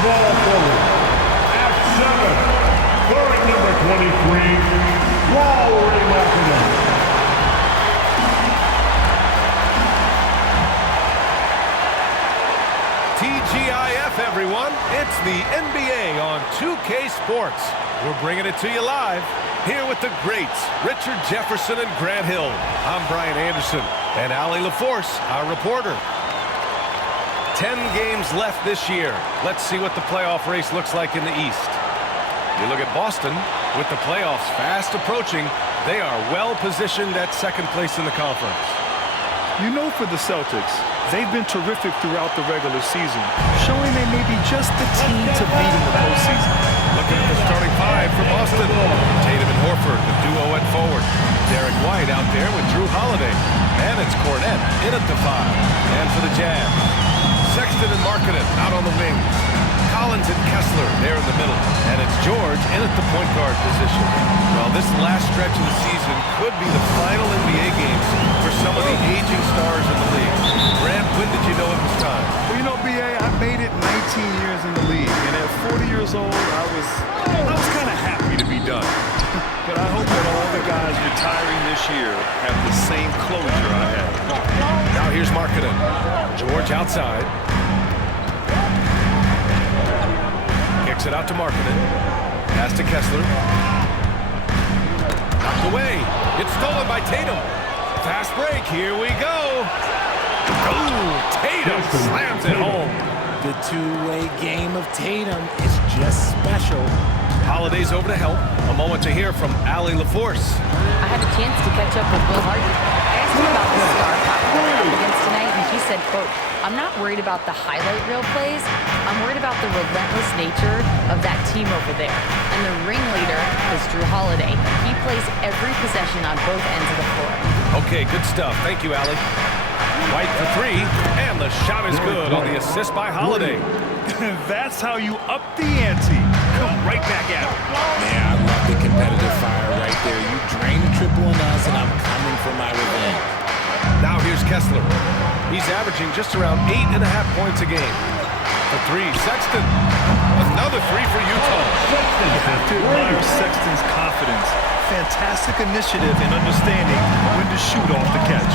Small forward. At 7, wearing number 23, Lauri Markkanen. TGIF, everyone. It's the NBA on 2K Sports. We're bringing it to you live. Here with the greats, Richard Jefferson and Grant Hill. I'm Brian Anderson, and Allie LaForce, our reporter. 10 games left this year. Let's see what the playoff race looks like in the East. You look at Boston, with the playoffs fast approaching, they are well positioned at second place in the conference. You know, for the Celtics, they've been terrific throughout the regular season, showing they may be just the team to beat in the postseason. Looking at the starting five for Boston. Tatum and Horford, the duo at forward. Derek White out there with Drew Holiday. And it's Cornette in at the 5. And for the Jazz, Sexton and Markkanen out on the wings. Collins and Kessler there in the middle. And it's George in at the point guard position. Well, this last stretch of the season could be the final NBA games for some of the aging stars in the league. Grant, when did you know it was time? Well, you know, B.A., I made it 19 years in the league. And at 40 years old, I was kind of happy to be done. But I hope that all the guys retiring this year have the same closure I had. Now here's Markkanen. George outside. Kicks it out to Markkanen. Pass to Kessler. Knocked away. It's stolen by Tatum. Fast break. Here we go. Ooh, Tatum slams it home. The two-way game of Tatum is just special. Holiday's over to help. A moment to hear from Allie LaForce. I had a chance to catch up with Will Hardy. I asked him about the star power going up against tonight, and he said, quote, "I'm not worried about the highlight reel plays. I'm worried about the relentless nature of that team over there. And the ringleader is Drew Holiday. He plays every possession on both ends of the floor." Okay, good stuff. Thank you, Allie. White for 3, and the shot is good on the assist by Holiday. That's how you up the ante. Come right back at it. Man, I love the competitive fire right there. You drain the triple on us, and I'm coming for my revenge. Now here's Kessler. He's averaging just around 8.5 points a game. For 3, Sexton. Another 3 for Utah. You have to admire Sexton's confidence. Fantastic initiative and understanding when to shoot off the catch.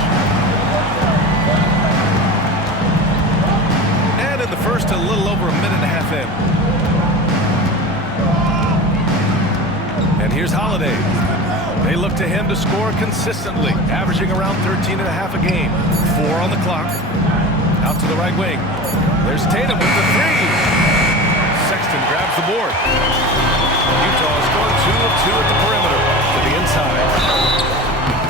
And in the first, a little over a minute and a half in. And here's Holiday. They look to him to score consistently, averaging around 13.5 a game. 4 on the clock. Out to the right wing. There's Tatum with the 3. Sexton grabs the board. Utah is going 2 of 2 at the perimeter to the inside.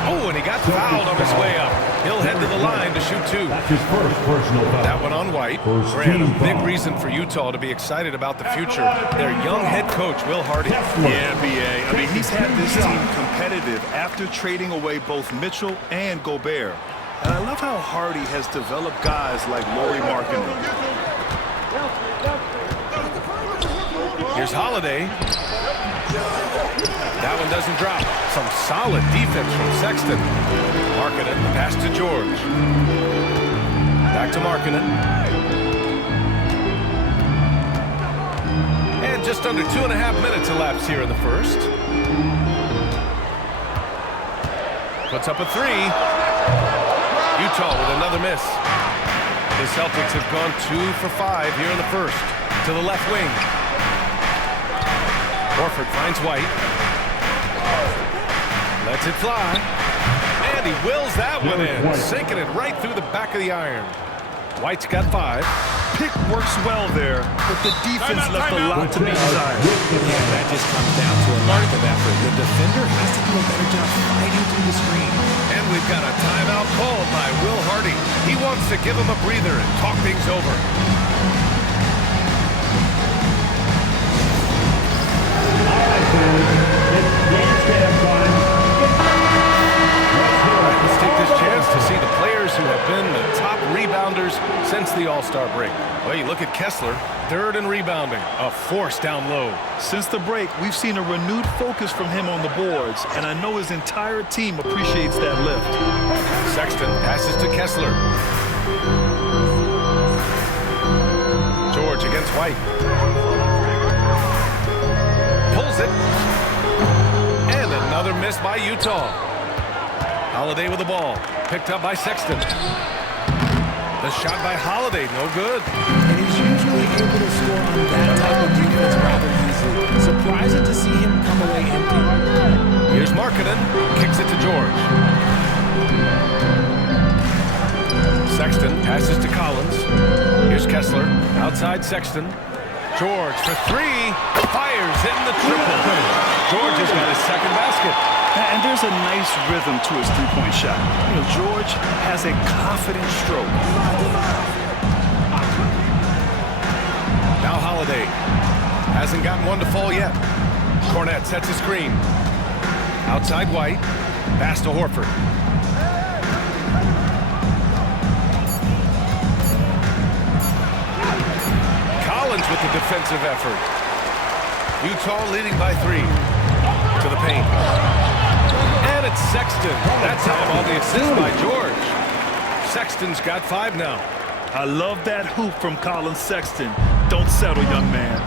Oh, and he got fouled on his way up. He'll head to the line to shoot 2. That's his first personal foul. That one on White. Grant, a big reason for Utah to be excited about the future. Their young head coach, Will Hardy. Yeah, B.A. I mean, he's had this team competitive after trading away both Mitchell and Gobert. And I love how Hardy has developed guys like Lauri Markkanen. Here's Holiday. That one doesn't drop. Some solid defense from Sexton. Markkanen, pass to George. Back to Markkanen. And just under 2.5 minutes elapsed here in the first. Puts up a 3. Utah with another miss. The Celtics have gone 2 for 5 here in the first. To the left wing. Horford finds White. Lets it fly. And he wills that one in. Sinking it right through the back of the iron. White's got 5. Pick works well there, but the defense left a lot to be desired. Yeah, that just comes down to a lack of effort. The defender has to do a better job fighting through the screen. And we've got a timeout called by Will Hardy. He wants to give him a breather and talk things over. Let's take this chance to see the players who have been the top rebounders since the All-Star break. Well, you look at Kessler, 3rd in rebounding, a force down low. Since the break, we've seen a renewed focus from him on the boards, and I know his entire team appreciates that lift. Sexton passes to Kessler. George against White. White. Pulls it. And another miss by Utah. Holiday with the ball. Picked up by Sexton. The shot by Holiday, no good. And he's usually able to score on that type of defense rather easily. Surprising to see him come away empty. Here's Markkanen. Kicks it to George. Sexton passes to Collins. Here's Kessler. Outside Sexton. George for three. Fires in the triple. George has got his second basket. And there's a nice rhythm to his three-point shot. You know, George has a confident stroke. Now Holiday. Hasn't gotten one to fall yet. Cornette sets a screen. Outside White. Pass to Horford. Collins with the defensive effort. Utah leading by 3. To the paint. And it's Sexton. That's how about the assist by George. Sexton's got 5 now. I love that hoop from Colin Sexton. Don't settle, young man.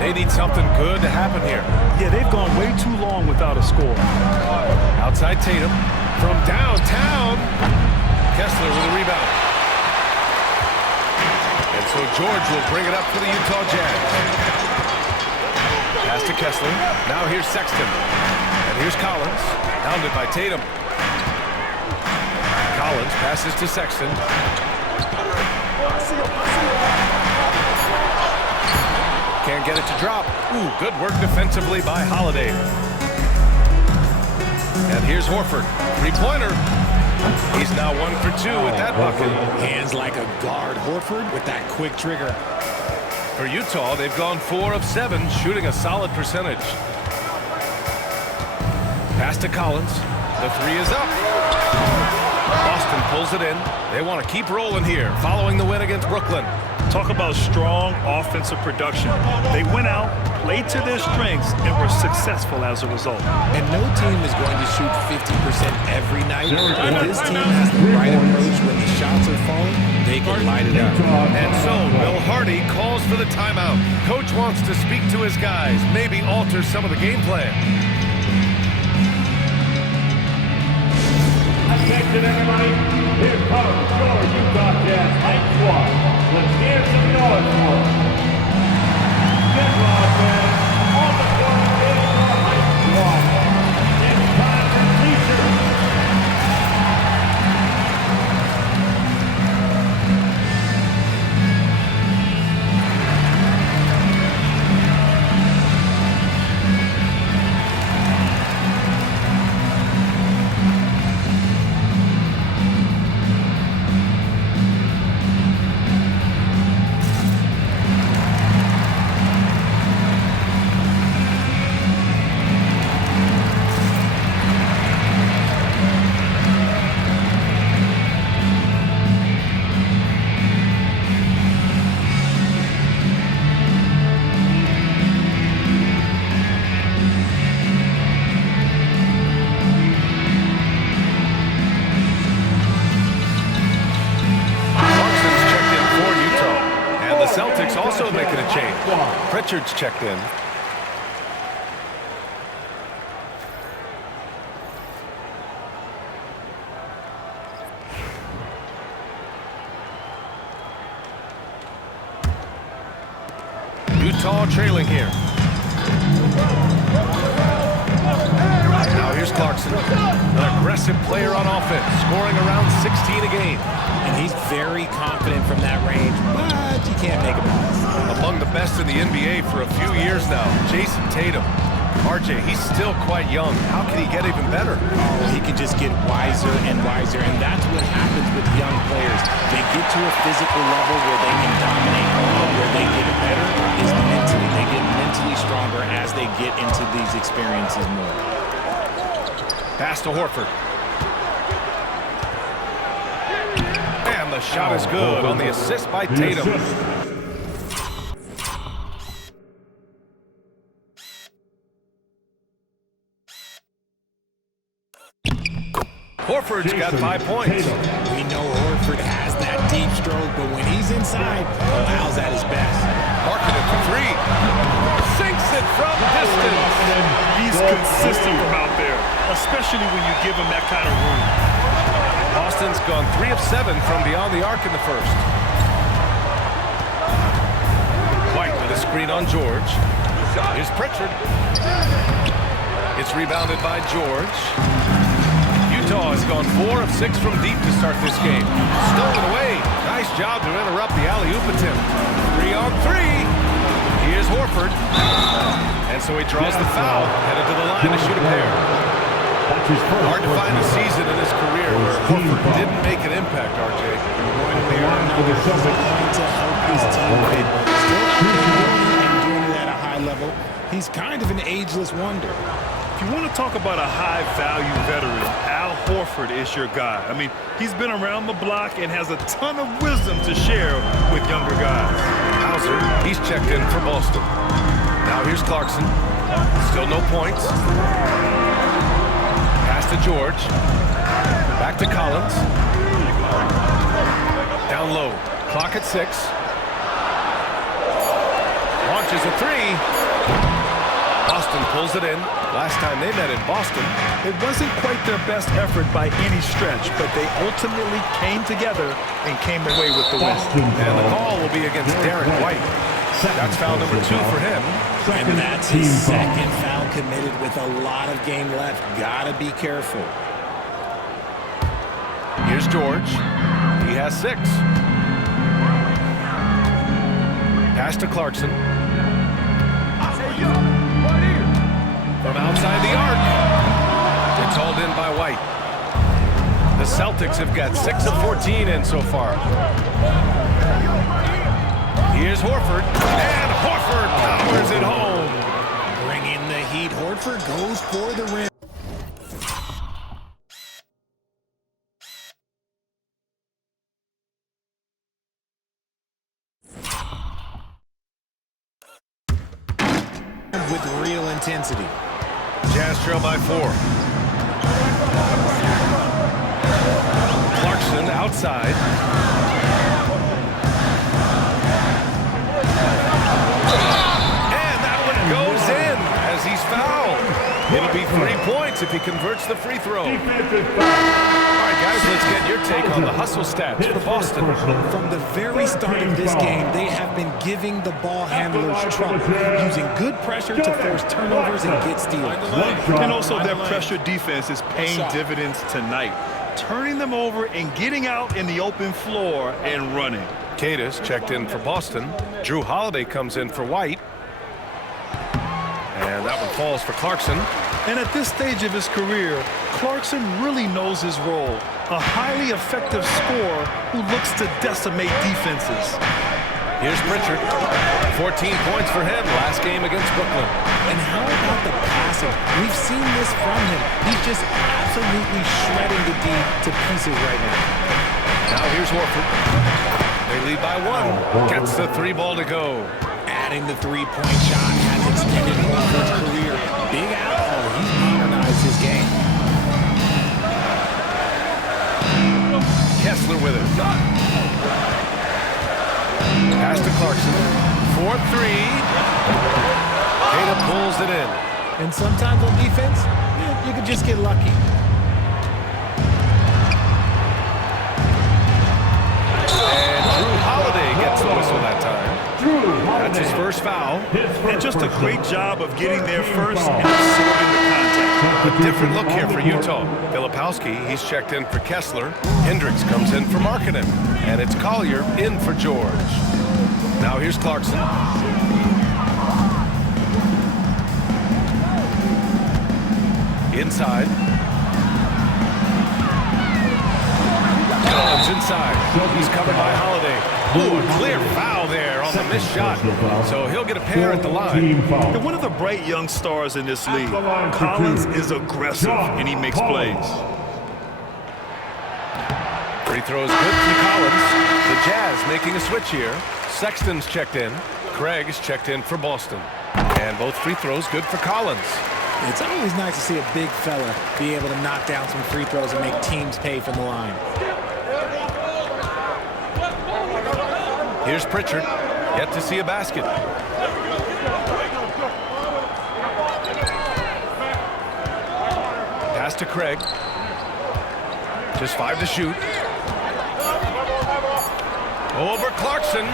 They need something good to happen here. Yeah, they've gone way too long without a score. Outside Tatum. From downtown. Kessler with a rebound. And so George will bring it up for the Utah Jazz. Pass to Kessler. Now here's Sexton. And here's Collins. Hounded by Tatum. Collins passes to Sexton. Can't get it to drop. Ooh, good work defensively by Holiday. And here's Horford. Three-pointer. He's now 1 for 2 with that bucket. Hands like a guard. Horford with that quick trigger. For Utah, they've gone 4 of 7, shooting a solid percentage. Pass to Collins. The 3 is up. Boston pulls it in. They want to keep rolling here, following the win against Brooklyn. Talk about strong offensive production. They went out, played to their strengths, and were successful as a result. And no team is going to shoot 50% every night. If this team has the right approach when the shots are falling, they can light it up. And so, Will Hardy calls for the timeout. Coach wants to speak to his guys, maybe alter some of the game plan. Attention, everybody. Here comes your Utah Jazz Hype Squad. Let's hear some noise for it. Get loud, man. On the court is your Hype Squad. It's time for T-shirts. Celtics also making a change. Pritchard's checked in. Utah trailing here. Now here's Clarkson, an aggressive player on offense, scoring around 16 a game. And he's very confident from that range, but you can't make a pass. Among the best in the NBA for a few years now, Jason Tatum. RJ, he's still quite young. How can he get even better? Oh, he can just get wiser and wiser, and that's what happens with young players. They get to a physical level where they can dominate, but where they get better is mentally. They get mentally stronger as they get into these experiences more. Pass to Horford. And the shot is good on the assist by Tatum. Horford's got 5 points. We know Horford has that deep stroke, but when he's inside, Al's at his best. Marking it for three. Sinks it from distance. He's consistent from out there, especially when you give him that kind of room. Boston's gone 3 of 7 from beyond the arc in the first. White with a screen on George. Here's Pritchard. It's rebounded by George. Utah has gone 4 of 6 from deep to start this game. Stolen away. Nice job to interrupt the alley-oop attempt. 3 on 3. Here's Horford. And so he draws the foul, headed to the line to shoot a pair. Hard to find a season in his career where Horford didn't make an impact, RJ. One way or another, he's going to help his team win. Still out there and doing it at a high level. He's kind of an ageless wonder. If you want to talk about a high-value veteran, Al Horford is your guy. I mean, he's been around the block and has a ton of wisdom to share with younger guys. Hauser, he's checked in for Boston. Now here's Clarkson. Still no points. Pass to George. Back to Collins. Down low. Clock at 6. Launches a 3. Boston pulls it in. Last time they met in Boston. It wasn't quite their best effort by any stretch, but they ultimately came together and came away with the win. And the call will be against Derek White. That's foul number 2 for him. And that's his second foul committed with a lot of game left. Gotta be careful. Here's George. He has 6. Pass to Clarkson. From outside the arc. It's hauled in by White. The Celtics have got 6 of 14 in so far. Here's Horford. And Horford powers it home. Bring in the heat. Horford goes for the rim. With real intensity. Jazz trail by 4. Clarkson outside. And that one goes in as he's fouled. It'll be 3 points if he converts the free throw. All right, guys, let's get your take on the hustle stats for Boston. From the very start of this game, they have been giving the ball handlers trouble, using good pressure to force turnovers and get steals. And also their pressure defense is paying dividends tonight, turning them over and getting out in the open floor and running. Cadis checked in for Boston. Drew Holiday comes in for White. And that one falls for Clarkson. And at this stage of his career, Clarkson really knows his role. A highly effective scorer who looks to decimate defenses. Here's Pritchard. 14 points for him last game against Brooklyn. And how about the passing? We've seen this from him. He's just absolutely shredding the D to pieces right now. Now here's Horford. They lead by 1. Gets the 3 ball to go. Adding the three-point shot has extended Horford's career. Big Al, he's modernized his game. Kessler with it. Pass to Clarkson. 4-3. Queta pulls it in. And sometimes on defense, you can just get lucky. And Drew Holiday gets the whistle that time. That's his first foul. And just a great job of getting there first and absorbing the contact. A different look here for Utah. Filipowski, he's checked in for Kessler. Hendricks comes in for Markkanen. And it's Collier in for George. Now here's Clarkson. Inside. Collins inside. He's covered by Holiday. Ooh, a clear foul there on the missed shot. So he'll get a pair at the line. And one of the bright young stars in this league. Collins is aggressive, and he makes plays. Free throws good from Collins. The Jazz making a switch here. Sexton's checked in. Craig's checked in for Boston. And both free throws good for Collins. It's always nice to see a big fella be able to knock down some free throws and make teams pay from the line. Here's Pritchard. Yet to see a basket. Pass to Craig. Just 5 to shoot. Over Clarkson.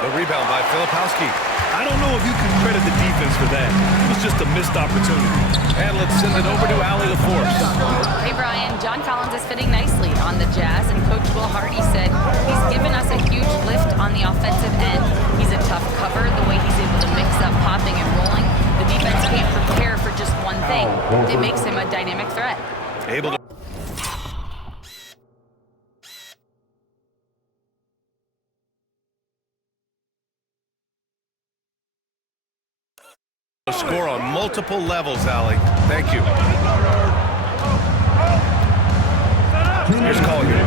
The rebound by Filipowski. I don't know if you can credit the defense for that. It was just a missed opportunity. And let's send it over to Allie LaForce. Hey, Brian, John Collins is fitting nicely on the Jazz, and Coach Will Hardy said he's given us a huge lift on the offensive end. He's a tough cover, the way he's able to mix up popping and rolling. The defense can't prepare for just one thing. It makes him a dynamic threat. Able to score on multiple levels, Allie. Thank you. Here's Collier.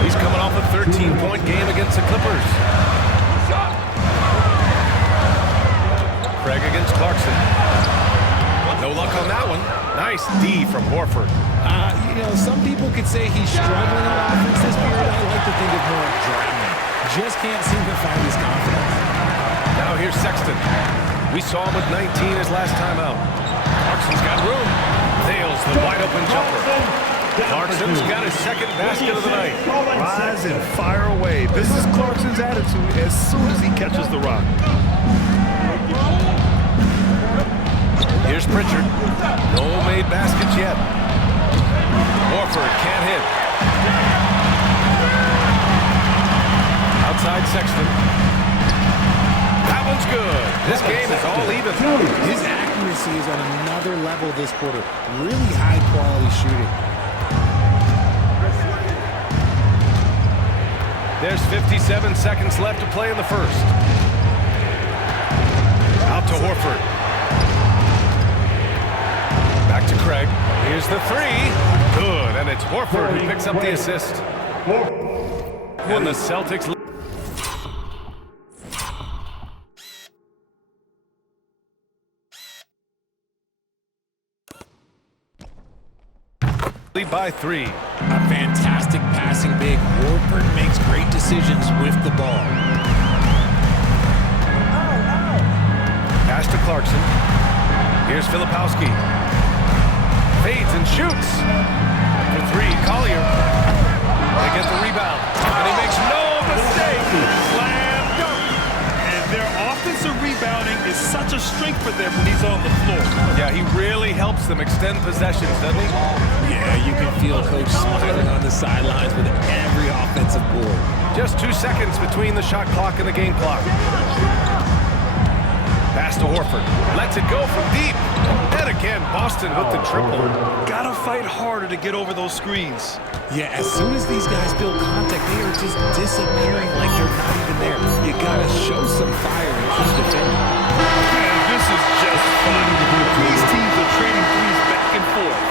He's coming off a 13-point game against the Clippers. Craig against Clarkson. No luck on that one. Nice D from Horford. You know, some people could say he's struggling on offense this period. I like to think of more of drowning. Just can't seem to find his confidence. Now here's Sexton. We saw him with 19 his last time out. Clarkson's got room. Nails the wide-open jumper. Clarkson's got his second basket of the night. Rise and fire away. This is Clarkson's attitude as soon as he catches the rock. Here's Pritchard. No made baskets yet. Horford can't hit. Outside Sexton. That one's good. This game is all even. His accuracy is on another level this quarter. Really high-quality shooting. There's 57 seconds left to play in the first. Out to Horford. Back to Craig. Here's the three. Good, and it's Horford who picks up the assist. And the Celtics lead by 3. A fantastic passing big. Horford makes great decisions with the ball. Pass to Clarkson. Here's Filipowski. Fades and shoots. For 3, Collier. They get the rebound. And he makes no mistake. Slam dunk. And their offensive rebounding is such a strength for them when he's on the floor. Yeah, he really helps them extend possessions, doesn't he? Yeah, you can feel Coach smiling on the sidelines with every offensive board. Just 2 seconds between the shot clock and the game clock. Pass to Horford. Lets it go from deep. And again, Boston with the triple. Gotta fight harder to get over those screens. Yeah, as soon as these guys feel contact, they are just disappearing like they're not even there. You gotta show some fire and keep defending. And this is just fun. These teams are trading threes back and forth.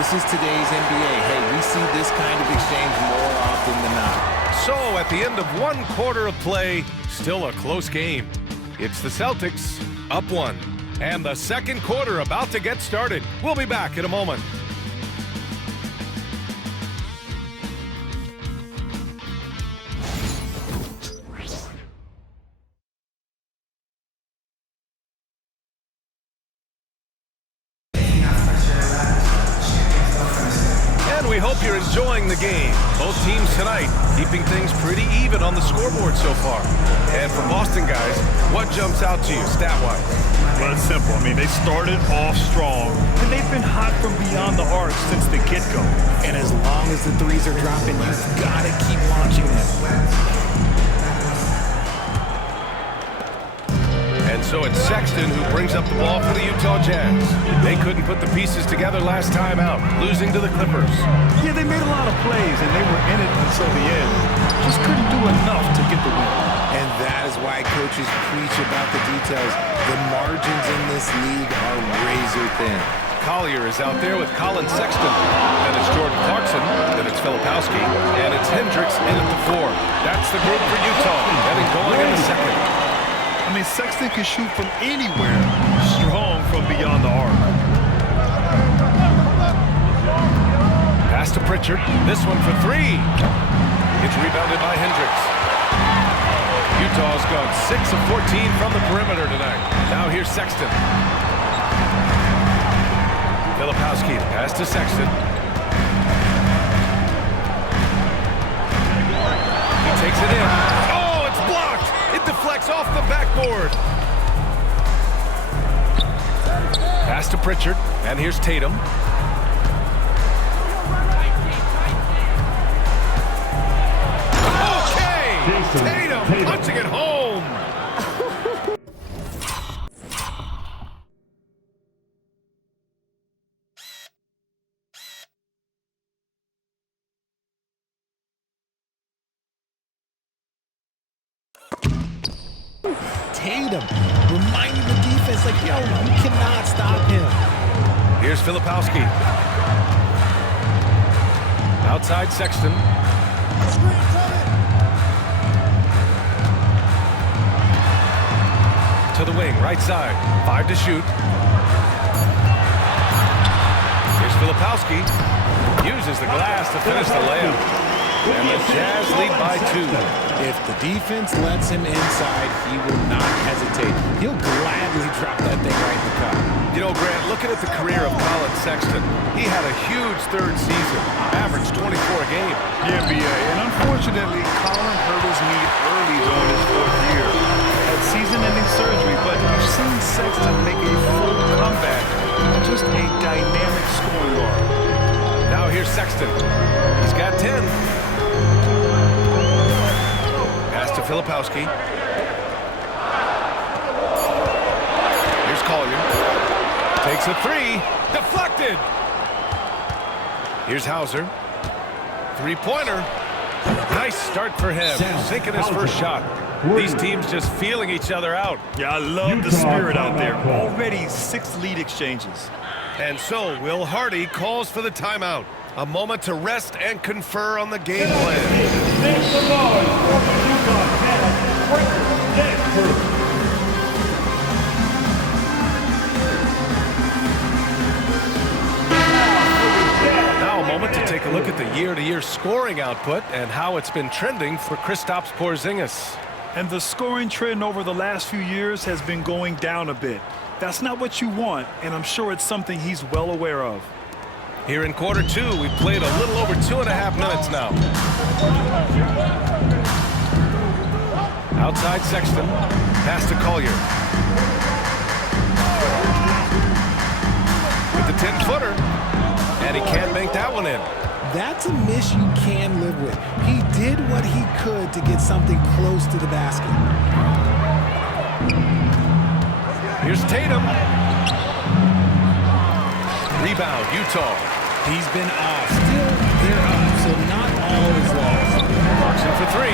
This is today's NBA. Hey, we see this kind of exchange more often than not. So at the end of 1 quarter of play, still a close game. It's the Celtics up 1. And the second quarter about to get started. We'll be back in a moment. We hope you're enjoying the game. Both teams tonight keeping things pretty even on the scoreboard so far. And for Boston guys, what jumps out to you stat-wise? Well, it's simple. I mean, they started off strong, and they've been hot from beyond the arc since the get-go. And as long as the threes are dropping, you've got to keep launching them. And so it's Sexton who brings up the ball for the Utah Jazz. They couldn't put the pieces together last time out, losing to the Clippers. Yeah, they made a lot of plays, and they were in it until the end. Just couldn't do enough to get the win. And that is why coaches preach about the details. The margins in this league are razor thin. Collier is out there with Colin Sexton. Then it's Jordan Clarkson. Then it's Filipowski. And it's Hendricks in at the 4. That's the group for Utah. Getting going in the second. I mean, Sexton can shoot from anywhere, strong from beyond the arc. Pass to Pritchard. This one for 3. It's rebounded by Hendricks. Utah's gone 6 of 14 from the perimeter tonight. Now here's Sexton. Filipowski, pass to Sexton. He takes it in. Oh, it's blocked! It deflects off the backboard. Pass to Pritchard, and here's Tatum. Tatum punching it home. Tatum reminding the defense, like, yo, you cannot stop him. Here's Filipowski. Outside Sexton. To the wing, right side. 5 to shoot. Here's Filipowski. Uses the glass to finish the layup. And the Jazz lead by 2. If the defense lets him inside, he will not hesitate. He'll gladly drop that thing right in the cup. You know, Grant, looking at the career of Colin Sexton, he had a huge third season, averaged 24 a game. Yeah, B.A. And unfortunately, Colin hurt his knee early during his 4th year. Had season-ending surgery, but you've seen Sexton make a full comeback. Just a dynamic scoring guard. Now here's Sexton. He's got 10. Pass to Filipowski. Here's Collier. Takes a 3. Deflected. Here's Hauser. 3-pointer. Nice start for him. Sinking his first shot. These teams just feeling each other out. Yeah, I love the spirit out there. Already 6 lead exchanges. And so Will Hardy calls for the timeout. A moment to rest and confer on the game plan. Next the ball for the Utah Jazz, Richard Jefferson. Now a moment to take a look at the year-to-year scoring output and how it's been trending for Kristaps Porzingis. And the scoring trend over the last few years has been going down a bit. That's not what you want, and I'm sure it's something he's well aware of. Here in quarter 2, we've played a little over 2.5 minutes now. Outside Sexton, pass to Collier. With the 10-footer, and he can't bank that one in. That's a miss you can live with. He did what he could to get something close to the basket. Here's Tatum. Rebound, Utah. He's been off. Still, they're up, so not all is lost. Clarkson for 3.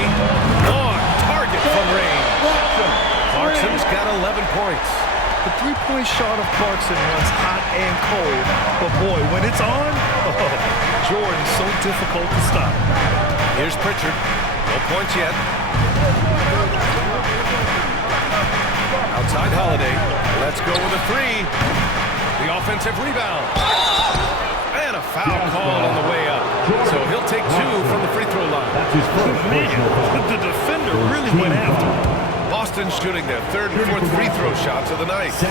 Long target from Rain. Clarkson's got 11 points. The three-point shot of Clarkson runs hot and cold, but boy, when it's on, Jordan's so difficult to stop. Here's Pritchard. No points yet. Outside Holiday. Let's go with a 3. The offensive rebound. And a foul call on the way up. So he'll take 2 from the free throw line. Man, the defender really went after him. Boston shooting their 3rd and 4th free throw shots of the night. The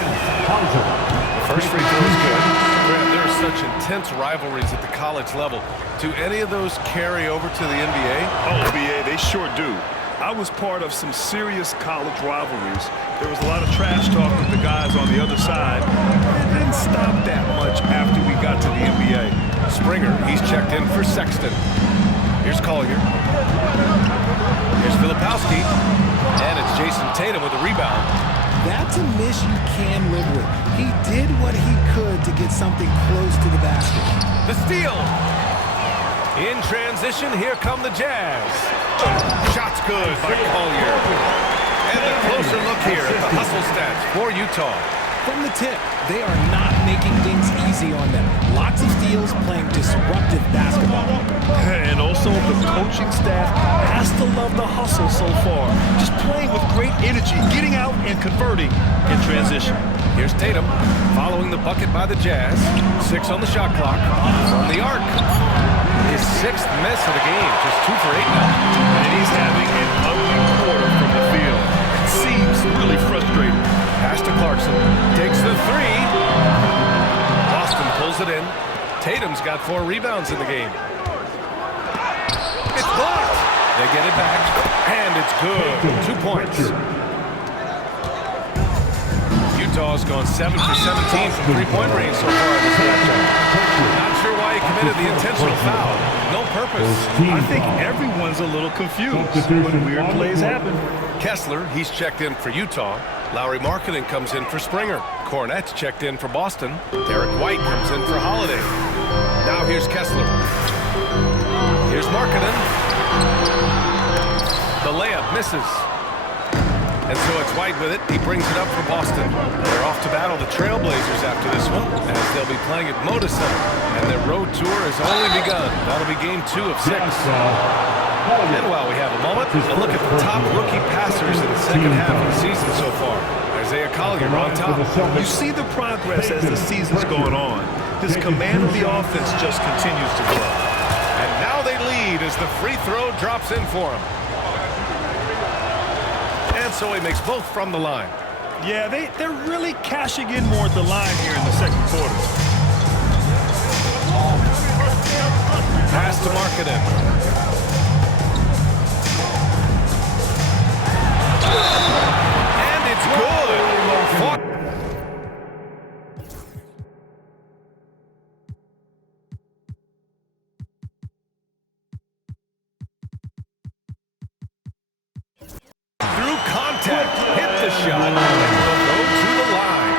first free throw is good. There are such intense rivalries at the college level. Do any of those carry over to the NBA? Oh, BA, they sure do. I was part of some serious college rivalries. There was a lot of trash talk with the guys on the other side. It didn't stop that much after we got to the NBA. Springer, he's checked in for Sexton. Here's Collier. Here's Filipowski. And it's Jason Tatum with the rebound. That's a miss you can live with. He did what he could to get something close to the basket. The steal. In transition, here come the Jazz. Shot's good by Collier. And a closer look here at the hustle stats for Utah. From the tip, they are not making things easy on them. Lots of steals, playing disruptive basketball. And also the coaching staff has to love the hustle so far. Just playing with great energy, getting out and converting in transition. Here's Tatum following the bucket by the Jazz. 6 on the shot clock. From the arc. His 6th miss of the game. Just 2 for 8 now. And he's having an ugly quarter from the field. Tatum's got 4 rebounds in the game. It's blocked. They get it back, and it's good. 2 points. Utah's gone 7 for 17 from three-point range so far in this matchup. Not sure why he committed the intentional foul. No purpose. I think everyone's a little confused when weird plays happen. Kessler, he's checked in for Utah. Lauri Markkanen comes in for Springer. Cornette's checked in for Boston. Derek White comes in for Holiday. Now here's Kessler. Here's Markkanen. The layup misses. And so it's White with it. He brings it up for Boston. They're off to battle the Trailblazers after this one, as they'll be playing at Moda Center. And their road tour has only begun. That'll be game 2 of 6. And while we have a moment, a look at the top rookie passers in the second half of the season so far. Isaiah Collier on top. You see the progress as the season's going on. His command of the offense just continues to grow. And now they lead as the free throw drops in for him. And so he makes both from the line. Yeah, they're really cashing in more at the line here in the second quarter. Pass to Markkanen. And it's good. Through contact, hit the shot, and will go to the line.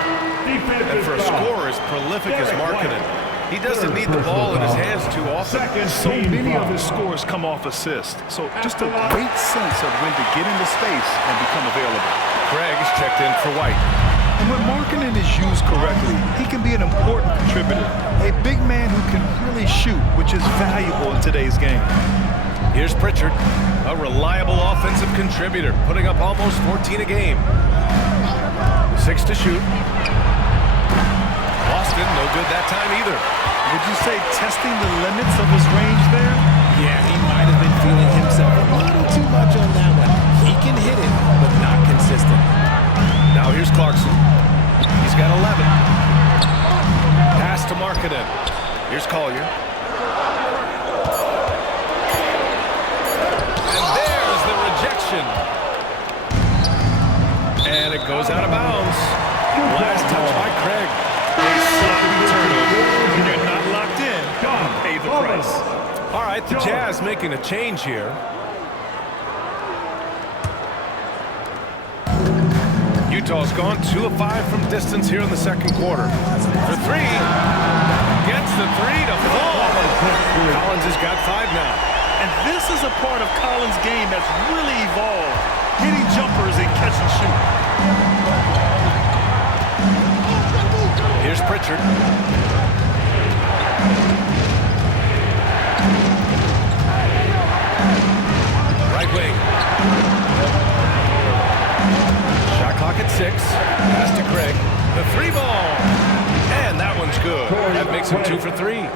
And for a scorer as prolific as Markkanen, he doesn't need the ball in his hands too often. So many of his scores come off assist. So just a great sense of when to get into space and become available. Craig is checked in for White. And when Markkanen is used correctly, he can be an important contributor. A big man who can really shoot, which is valuable in today's game. Here's Pritchard, a reliable offensive contributor, putting up almost 14 a game. 6 to shoot. Boston, no good that time either. Would you say testing the limits of his range there? Yeah, he might have been feeling himself a little too much on that one. He can hit it, but not consistent. Now here's Clarkson. He's got 11. Pass to Markkanen. Here's Collier. And there's the rejection. And it goes out of bounds. Last touch by Craig. When you're not locked in, pay the price. All right, the Jazz making a change here. Utah's gone 2 of 5 from distance here in the second quarter. For 3, gets the 3 to fall. Collins has got 5 now. And this is a part of Collins' game that's really evolved. Hitting jumpers and catch and shoot. Here's Pritchard. Right wing. Shot clock at 6. Pass to Craig. The 3 ball. And that one's good. That makes him 2 for 3.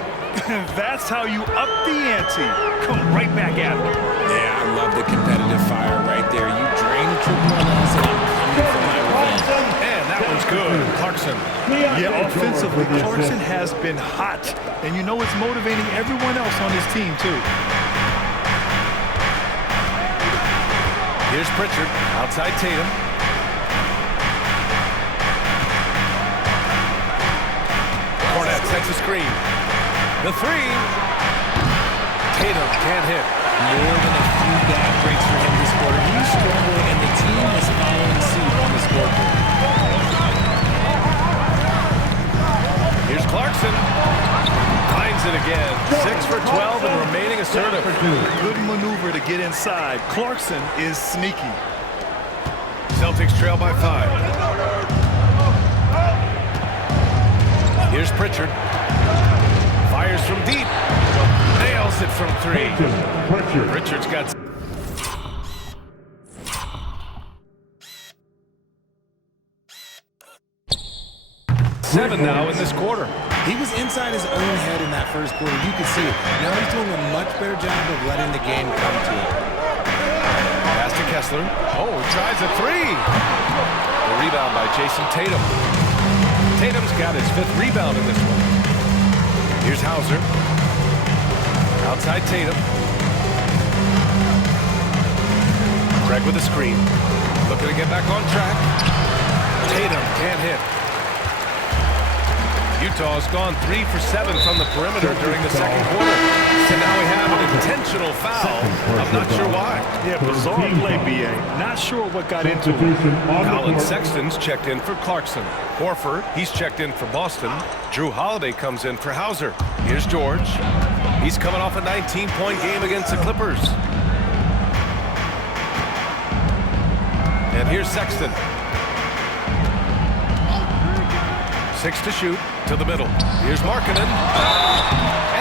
That's how you up the ante. Come right back at him. Yeah, I love the competitive fire right there. You drain the triple on us, and I'm coming for my revenge. And that one's good. Clarkson. Yeah, offensively, Clarkson has been hot. And you know it's motivating everyone else on his team, too. Here's Pritchard. Outside Tatum. Cornette sets a screen. The 3. Tatum can't hit. More than a few bad breaks for him this quarter. He's struggling, and the team is following suit on the scoreboard. Here's Clarkson. Finds it again. 6 for 12 and remaining assertive. Good maneuver to get inside. Clarkson is sneaky. Celtics trail by 5. Here's Pritchard. Fires from deep. Nails it from 3. Pritchard's got... Seven now in this quarter. He was inside his own head in that first quarter. You could see it. Now he's doing a much better job of letting the game come to him. Pass to Kessler. Oh, he tries a 3. The rebound by Jason Tatum. Tatum's got his 5th rebound in this one. Here's Hauser. Outside Tatum. Craig with a screen. Looking to get back on track. Tatum can't hit. Utah's gone 3 for 7 from the perimeter during the second quarter. So now we have an intentional foul. I'm not sure why. Yeah, bizarre play, B.A. Not sure what got into it. Colin Sexton's checked in for Clarkson. Horford, he's checked in for Boston. Drew Holiday comes in for Hauser. Here's George. He's coming off a 19-point game against the Clippers. And here's Sexton. 6 to shoot, to the middle. Here's Markkanen.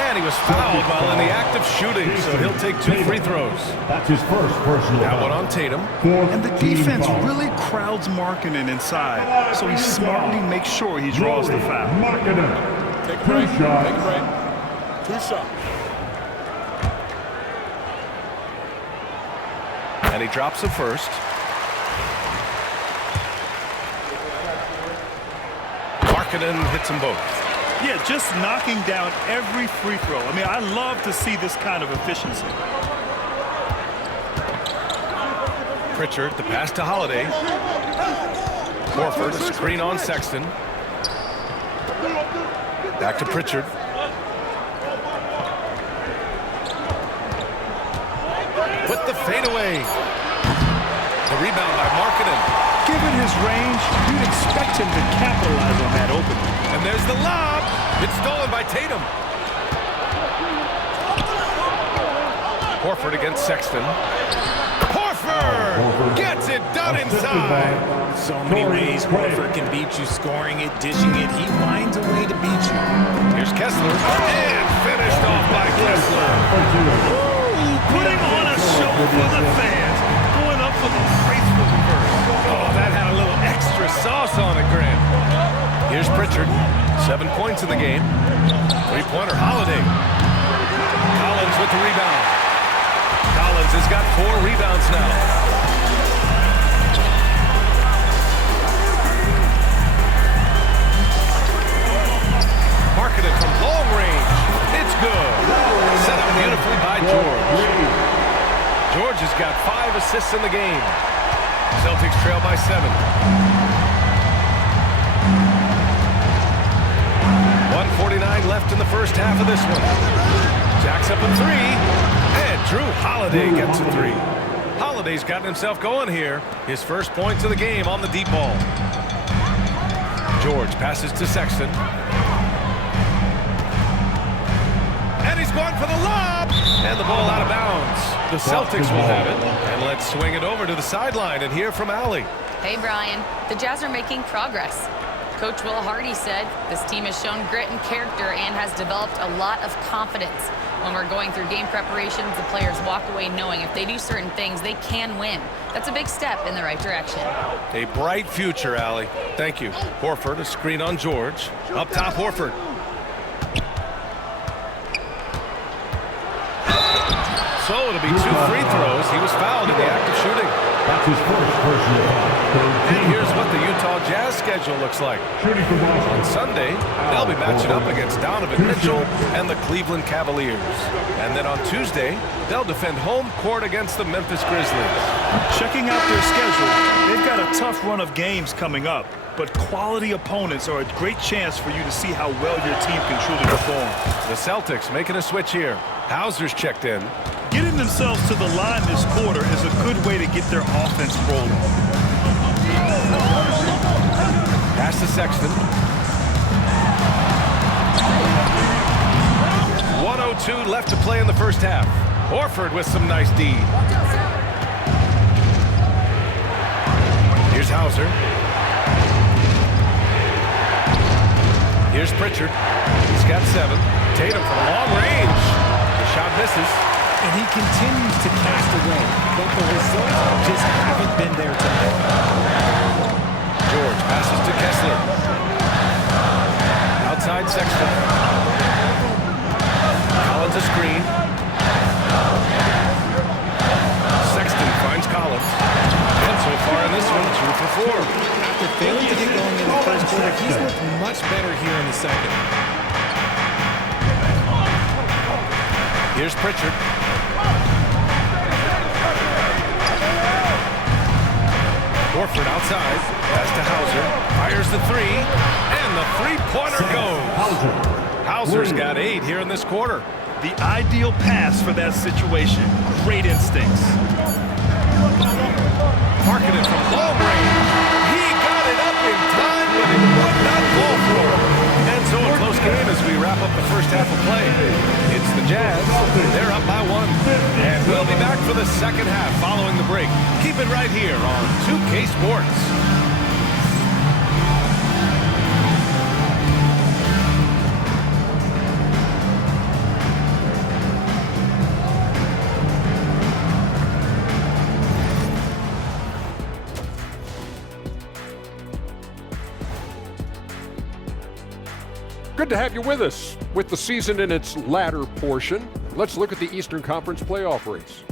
And he was fouled while in the act of shooting, so he'll take 2 free throws. That's his first personal. That one on Tatum. And the defense really crowds Markkanen inside, so he smartly makes sure he draws the foul. Markkanen. Take a break. Take a break. 2 shots. And he drops the first. Markkanen hits them both. Yeah, just knocking down every free throw. I mean, I love to see this kind of efficiency. Pritchard, the pass to Holiday. Horford, a screen on Sexton. Back to Pritchard. With the fadeaway. The rebound by Markkanen. Given his range, you'd expect him to capitalize on that opening. And there's the lob. It's stolen by Tatum. Horford against Sexton. Horford gets it done inside. So many ways Horford can beat you, scoring it, dishing it. He finds a way to beat you. Here's Kessler. And finished off by Kessler. Ooh, putting on a show for the fans. Going up for the graceful reverse. Oh, that had a little extra sauce on it, Grant. Here's Pritchard. 7 points in the game. Three-pointer, Holiday. Collins with the rebound. Collins has got 4 rebounds now. Markkanen from long range. It's good. Set up beautifully by George. George has got 5 assists in the game. Celtics trail by 7. 1:49 left in the first half of this one. Jacks up a 3. And Drew Holiday gets a 3. Holiday's gotten himself going here. His first points of the game on the deep ball. George passes to Sexton. And he's going for the lob. And the ball out of bounds. The Celtics will have it. And let's swing it over to the sideline and hear from Allie. Hey, Brian. The Jazz are making progress. Coach Will Hardy said this team has shown grit and character and has developed a lot of confidence. When we're going through game preparations, the players walk away knowing if they do certain things, they can win. That's a big step in the right direction. A bright future, Allie. Thank you. Horford, a screen on George. Up top, Horford. So it'll be 2 free throws. He was fouled in the act of shooting. That's his first personal foul. And here's what the Utah Jazz schedule looks like. Shooting for Boston. On Sunday, they'll be matching up against Donovan Mitchell and the Cleveland Cavaliers. And then on Tuesday, they'll defend home court against the Memphis Grizzlies. Checking out their schedule, they've got a tough run of games coming up, but quality opponents are a great chance for you to see how well your team can truly perform. The Celtics making a switch here. Hauser's checked in. Getting themselves to the line this quarter is a good way to get their offense rolling. Pass to Sexton. 1:02 left to play in the first half. Horford with some nice D. Here's Hauser. Here's Pritchard. He's got 7. Tatum from long range. The shot misses. And he continues to cast away, but the results just haven't been there tonight. George passes to Kessler. Outside Sexton. Collins a screen. Sexton finds Collins. And so far in this one, 2 for 4. After failing to get going in the first quarter, he's looked much better here in the second. Here's Pritchard. Horford outside. Pass to Hauser. Fires the three. And the three-pointer goes. Hauser's got 8 here in this quarter. The ideal pass for that situation. Great instincts. Marketed from long range. He got it up in time, but it would not fall for him. And so a close game as we wrap up the first half of play. It's the Jazz. They're up by 1. And we'll be back for the second half following the break. Keep it right here on 2K Sports. Good to have you with us. With the season in its latter portion, let's look at the Eastern Conference playoff race.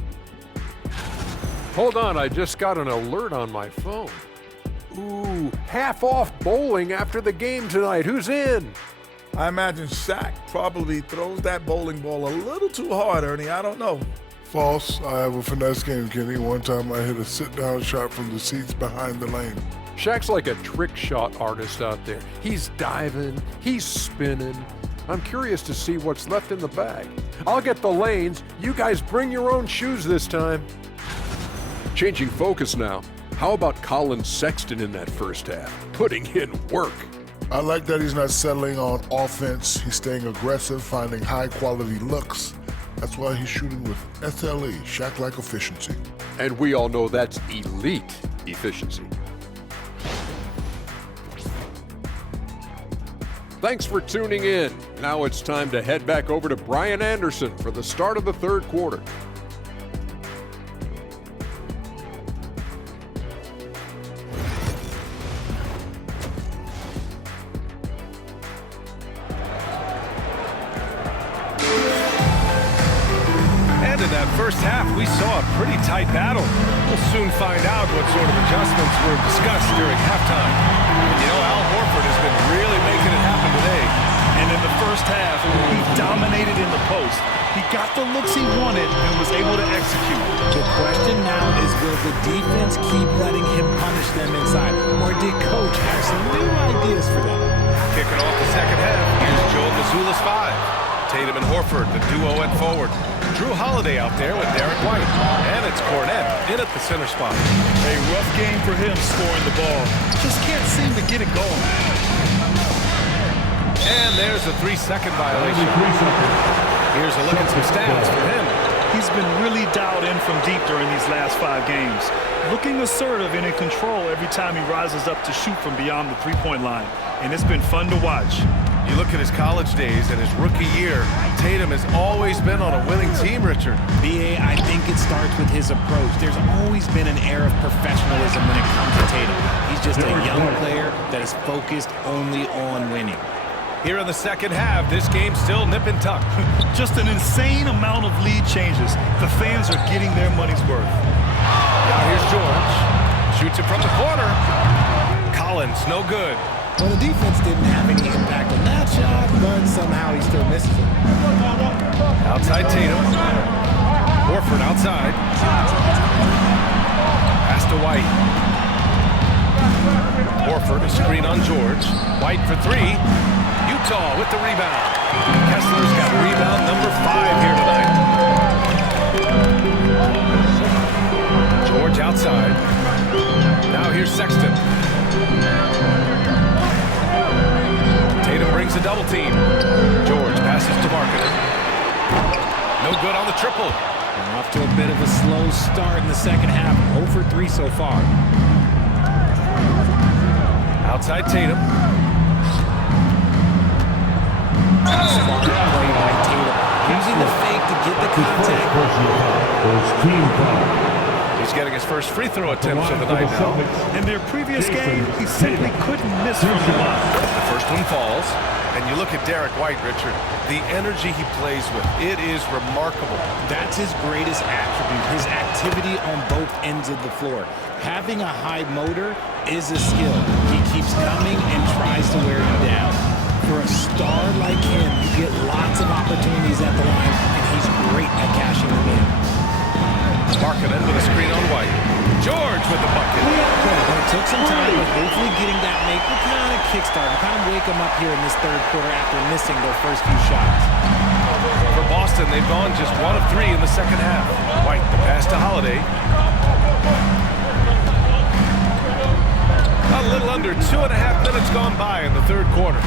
Hold on, I just got an alert on my phone. Ooh, half off bowling after the game tonight. Who's in? I imagine Shaq probably throws that bowling ball a little too hard, Ernie. I don't know. False. I have a finesse game, Kenny. One time I hit a sit-down shot from the seats behind the lane. Shaq's like a trick shot artist out there. He's diving, he's spinning. I'm curious to see what's left in the bag. I'll get the lanes. You guys bring your own shoes this time. Changing focus now. How about Colin Sexton in that first half? Putting in work. I like that he's not settling on offense. He's staying aggressive, finding high-quality looks. That's why he's shooting with SLE, Shaq-like efficiency. And we all know that's elite efficiency. Thanks for tuning in. Now it's time to head back over to Brian Anderson for the start of the third quarter. And in that first half, we saw a pretty tight battle. We'll soon find out what sort of adjustments were discussed during halftime. And you know, Al Horford has been really making it happen today. And in the first half, he dominated in the post. He got the looks he wanted and was able to execute. The question now is, will the defense keep letting him punish them inside? Or did Coach have some new ideas for them? Kicking off the second half, here's Joe Mazzulla's 5. Tatum and Horford, the duo at forward. Drew Holiday out there with Derek White. And it's Cornette in at the center spot. A rough game for him scoring the ball. Just can't seem to get it going. And there's a 3-second violation. Here's a look at some stats for him. He's been really dialed in from deep during these last 5 games. Looking assertive and in control every time he rises up to shoot from beyond the three-point line. And it's been fun to watch. You look at his college days and his rookie year, Tatum has always been on a winning team, Richard. B.A., I think it starts with his approach. There's always been an air of professionalism when it comes to Tatum. He's just a young player that is focused only on winning. Here in the second half, this game's still nip and tuck. Just an insane amount of lead changes. The fans are getting their money's worth. Now here's George. Shoots it from the corner. Collins, no good. Well, the defense didn't have any impact on that shot, but somehow he still misses it. Outside Tatum. Horford outside. Pass to White. Horford, a screen on George. White for 3. Utah with the rebound. Kessler's got rebound number 5 here tonight. George outside. Now here's Sexton. Tatum brings a double team. George passes to Markkanen. No good on the triple. And off to a bit of a slow start in the second half. 0 for 3 so far. Outside Tatum. Smart play by Tatum. Using the fake to get the contact. He's getting his first free throw attempts of the night now. In their previous game, he simply couldn't miss from the line. The first one falls. And you look at Derek White, Richard, the energy he plays with, it is remarkable. That's his greatest attribute, his activity on both ends of the floor. Having a high motor is a skill. He keeps coming and tries to wear you down. For a star like him, you get lots of opportunities at the line, and he's great at cashing them in. Markkanen with a screen on White. George with the bucket. Well, it took some time, but hopefully getting that make will kind of kickstart and kind of wake them up here in this third quarter after missing their first few shots. For Boston, they've gone just 1 of 3 in the second half. White, the pass to Holiday. A little under 2.5 minutes gone by in the third quarter.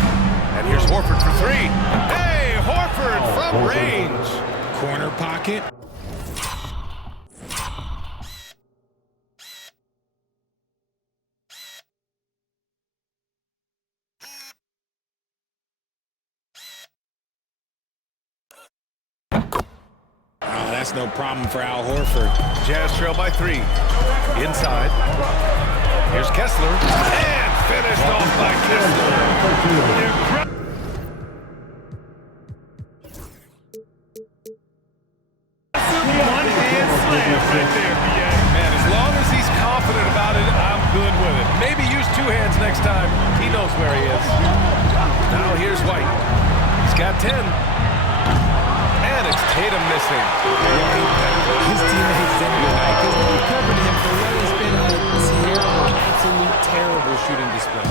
And here's Horford for 3. Hey, Horford from range. Corner pocket. Oh, that's no problem for Al Horford. Jazz trail by 3. Inside. Here's Kessler. And finished off by Kessler. One-hand slam right there, BA. Man, as long as he's confident about it, I'm good with it. Maybe use 2 hands next time. He knows where he is. Now here's White. He's got 10. And it's Tatum missing. His teammates didn't unite because they covered him for what has been a terrible, absolute terrible shooting display.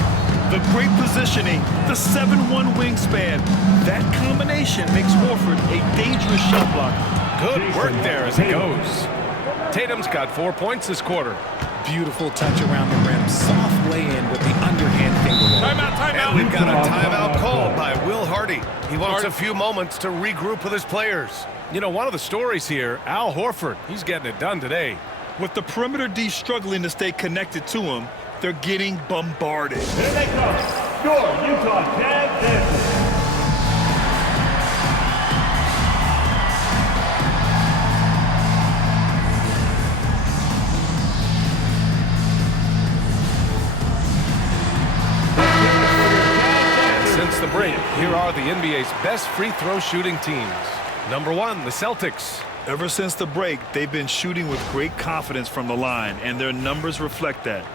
The great positioning, the 7'1" wingspan. That combination makes Horford a dangerous shot blocker. Good work there as it goes. Tatum's got 4 points this quarter. Beautiful touch around the rim. Soft lay-in with the underhand finger roll. And we've got a timeout called by Will Hardy. He wants a few moments to regroup with his players. You know, one of the stories here, Al Horford, he's getting it done today. With the perimeter D struggling to stay connected to him, they're getting bombarded. Here they come. Your Utah Jazz Dancers. Since the break, here are the NBA's best free throw shooting teams. Number 1, the Celtics. Ever since the break, they've been shooting with great confidence from the line, and their numbers reflect that.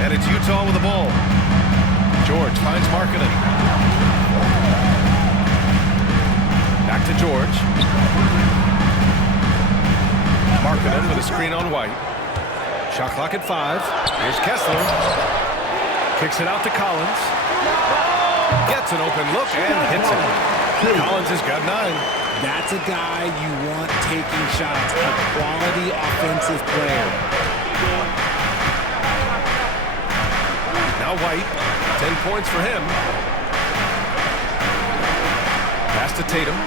And it's Utah with the ball. George finds Markkanen. Back to George. Markkanen with a screen on White. Shot clock at 5. Here's Kessler. Kicks it out to Collins. Gets an open look and hits it. Collins has got 9. That's a guy you want taking shots. A quality offensive player. Now White. 10 points for him. Pass to Tatum.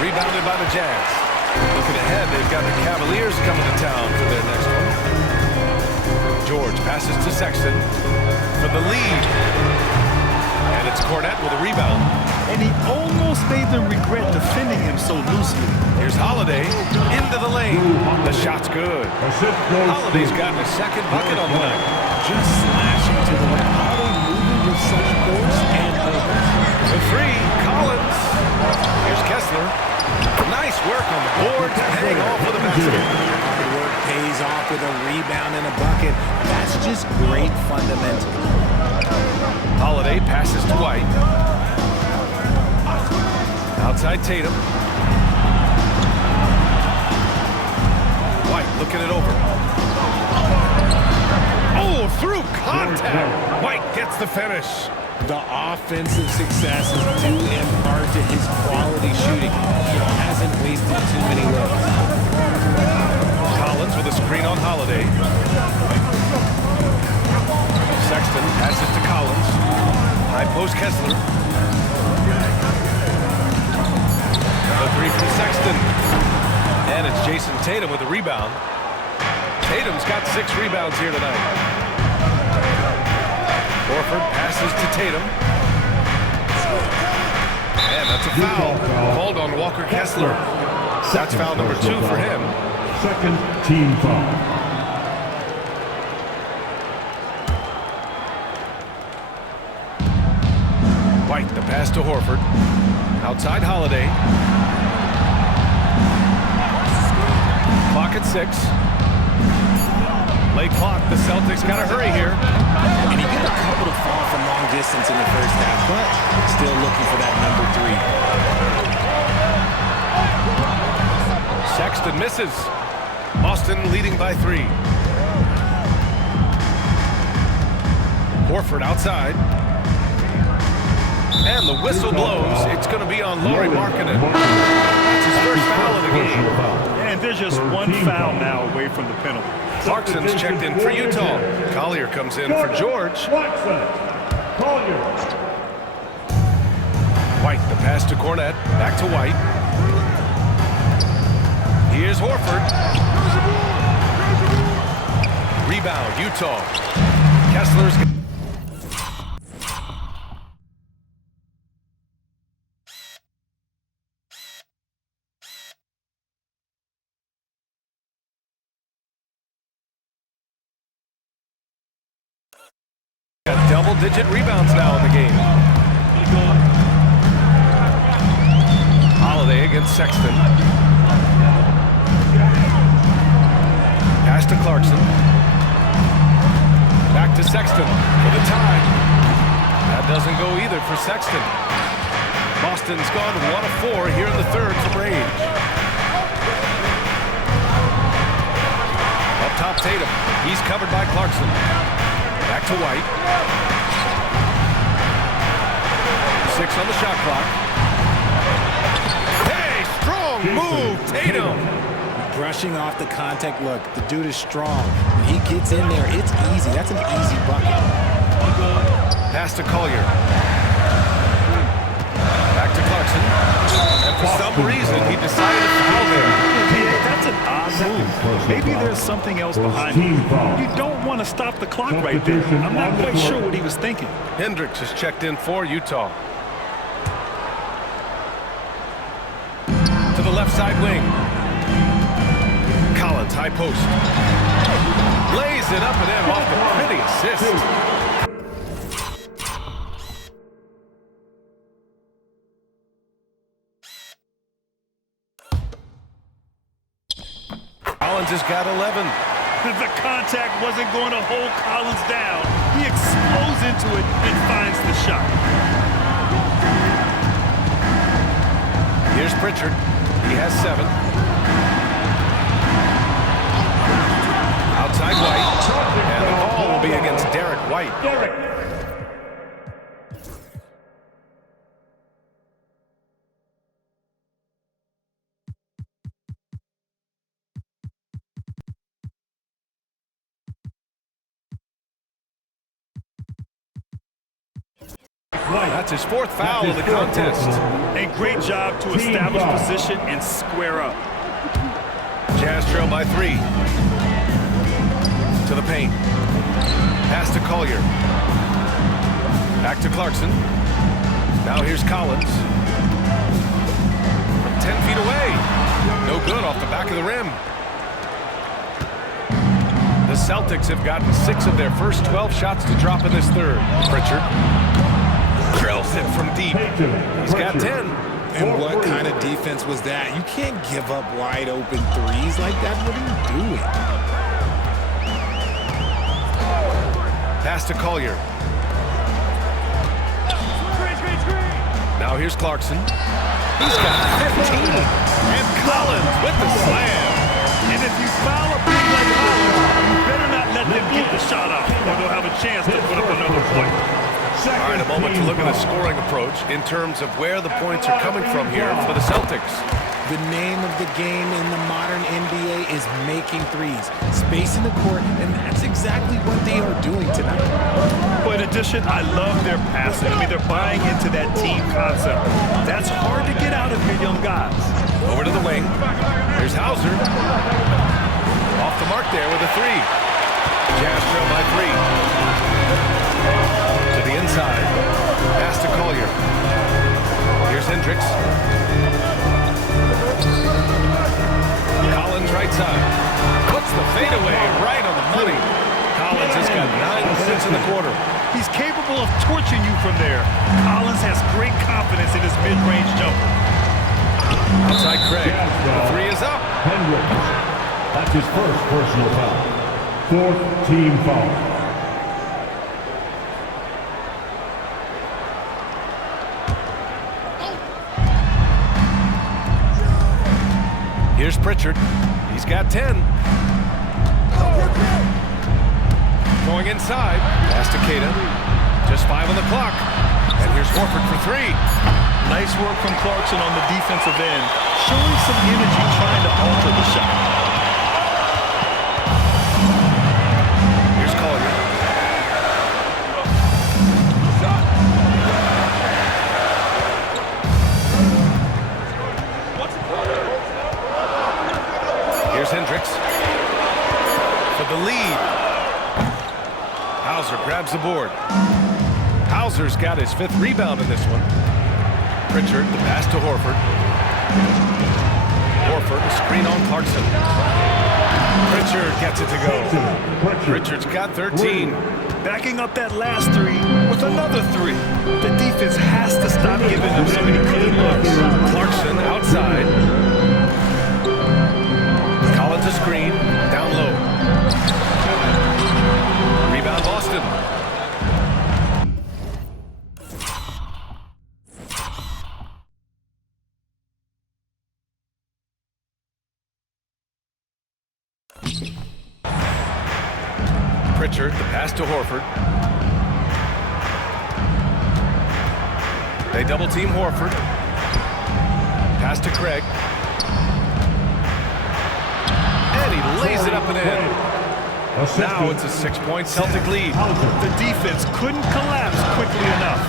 Rebounded by the Jazz. Looking ahead, they've got the Cavaliers coming to town for their next one. George passes to Sexton for the lead. And it's Cornette with a rebound. And he almost made them regret defending him so loosely. Here's Holiday into the lane. The shot's good. Holiday's gotten a second bucket on the night. Just slashing to the rim. Holiday moving with such force and purpose. The 3, Collins. Here's Kessler. Nice work on the boards and heading off with a basket. Hard work pays off with a rebound and a bucket. That's just great fundamentals. Holiday passes to White. Outside Tatum. White looking it over. Oh, through contact. White gets the finish. The offensive success is due in part to his quality shooting. He hasn't wasted too many looks. Collins with a screen on Holiday. Sexton passes to Collins. High post Kessler. The 3 from Sexton. And it's Jason Tatum with a rebound. Tatum's got 6 rebounds here tonight. Horford passes to Tatum. And that's a foul called on Walker Kessler. That's foul number 2 for him. Second team foul. White, the pass to Horford. Outside Holiday. clock at 6. Late clock. The Celtics got to hurry here. And he got a couple to fall from long distance in the first half, but still looking for that number 3. Sexton misses. Boston leading by 3. Horford outside. And the whistle blows. It's going to be on Lauri Markkanen. That's his first foul of the game. And there's just one foul now away from the penalty. Clarkson's checked in for Utah. Collier comes in for George. Clarkson. Collier. White, the pass to Cornette. Back to White. Here's Horford. Rebound, Utah. Kessler's... Got double-digit rebounds now in the game. Holiday against Sexton. Pass to Clarkson. Back to Sexton for the tie. That doesn't go either for Sexton. Boston's gone 1 of 4 here in the third from range. Up top, Tatum. He's covered by Clarkson. Back to White. 6 on the shot clock. Hey, strong move, Tatum. Brushing off the contact. Look, the dude is strong. When he gets in there, it's easy. That's an easy bucket. Pass to Collier. Back to Clarkson. And for some reason, he decided to foul there. That's an odd move. Maybe there's something else behind it. You don't want to stop the clock right there. I'm not quite sure what he was thinking. Hendricks is checked in for Utah. To the left side wing. Collins, high post. Lays it up and in off the pretty assist. Collins has got 11. The contact wasn't going to hold Collins down. He explodes into it and finds the shot. Here's Pritchard. He has 7. Outside White. And the ball will be against Derek White. That's his 4th foul of the contest. A great job to establish position and square up. Jazz trail by 3. To the paint. Pass to Collier. Back to Clarkson. Now here's Collins. From 10 feet away. No good off the back of the rim. The Celtics have gotten 6 of their first 12 shots to drop in this third. Pritchard drills it from deep. He's got 10. And what kind of defense was that? You can't give up wide open threes like that. What are you doing? Pass to Collier. Now here's Clarkson. He's got 15. And Collins with the slam. And if you foul a big like Collins, you better not let them get the shot off, or they'll have a chance to put up another point. All right, a moment to look at the scoring approach in terms of where the points are coming from here for the Celtics. The name of the game in the modern NBA is making threes, spacing the court, and that's exactly what they are doing tonight. But in addition, I love their passing. I mean, they're buying into that team concept. That's hard to get out of your young guys. Over to the wing. Here's Hauser. Off the mark there with a 3. Jazz trail by 3. To the inside. Pass to Collier. Here's Hendricks. Collins right side. Puts the fadeaway right on the money. Collins has got 9 assists in the quarter. He's capable of torching you from there. Collins has great confidence in his mid-range jumper. Outside Craig. The 3 is up. That's his first personal foul. Fourth team foul. Here's Pritchard. He's got 10. Going inside. Pass to Queta. Just 5 on the clock. And here's Horford for 3. Nice work from Clarkson on the defensive end, showing some energy trying to alter the shot. Here's Collier. Here's Hendricks for the lead. Hauser grabs the board. Hauser's got his 5th rebound in this one. Pritchard, the pass to Horford. Horford, a screen on Clarkson. Pritchard gets it to go. Pritchard's got 13. Backing up that last 3 with another 3. The defense has to stop giving them so many clean looks. Clarkson outside. Collins a screen, down low. Rebound Boston. Pritchard, the pass to Horford. They double team Horford. Pass to Craig. And he lays it up and in. Now it's a 6-point Celtic lead. The defense couldn't collapse quickly enough.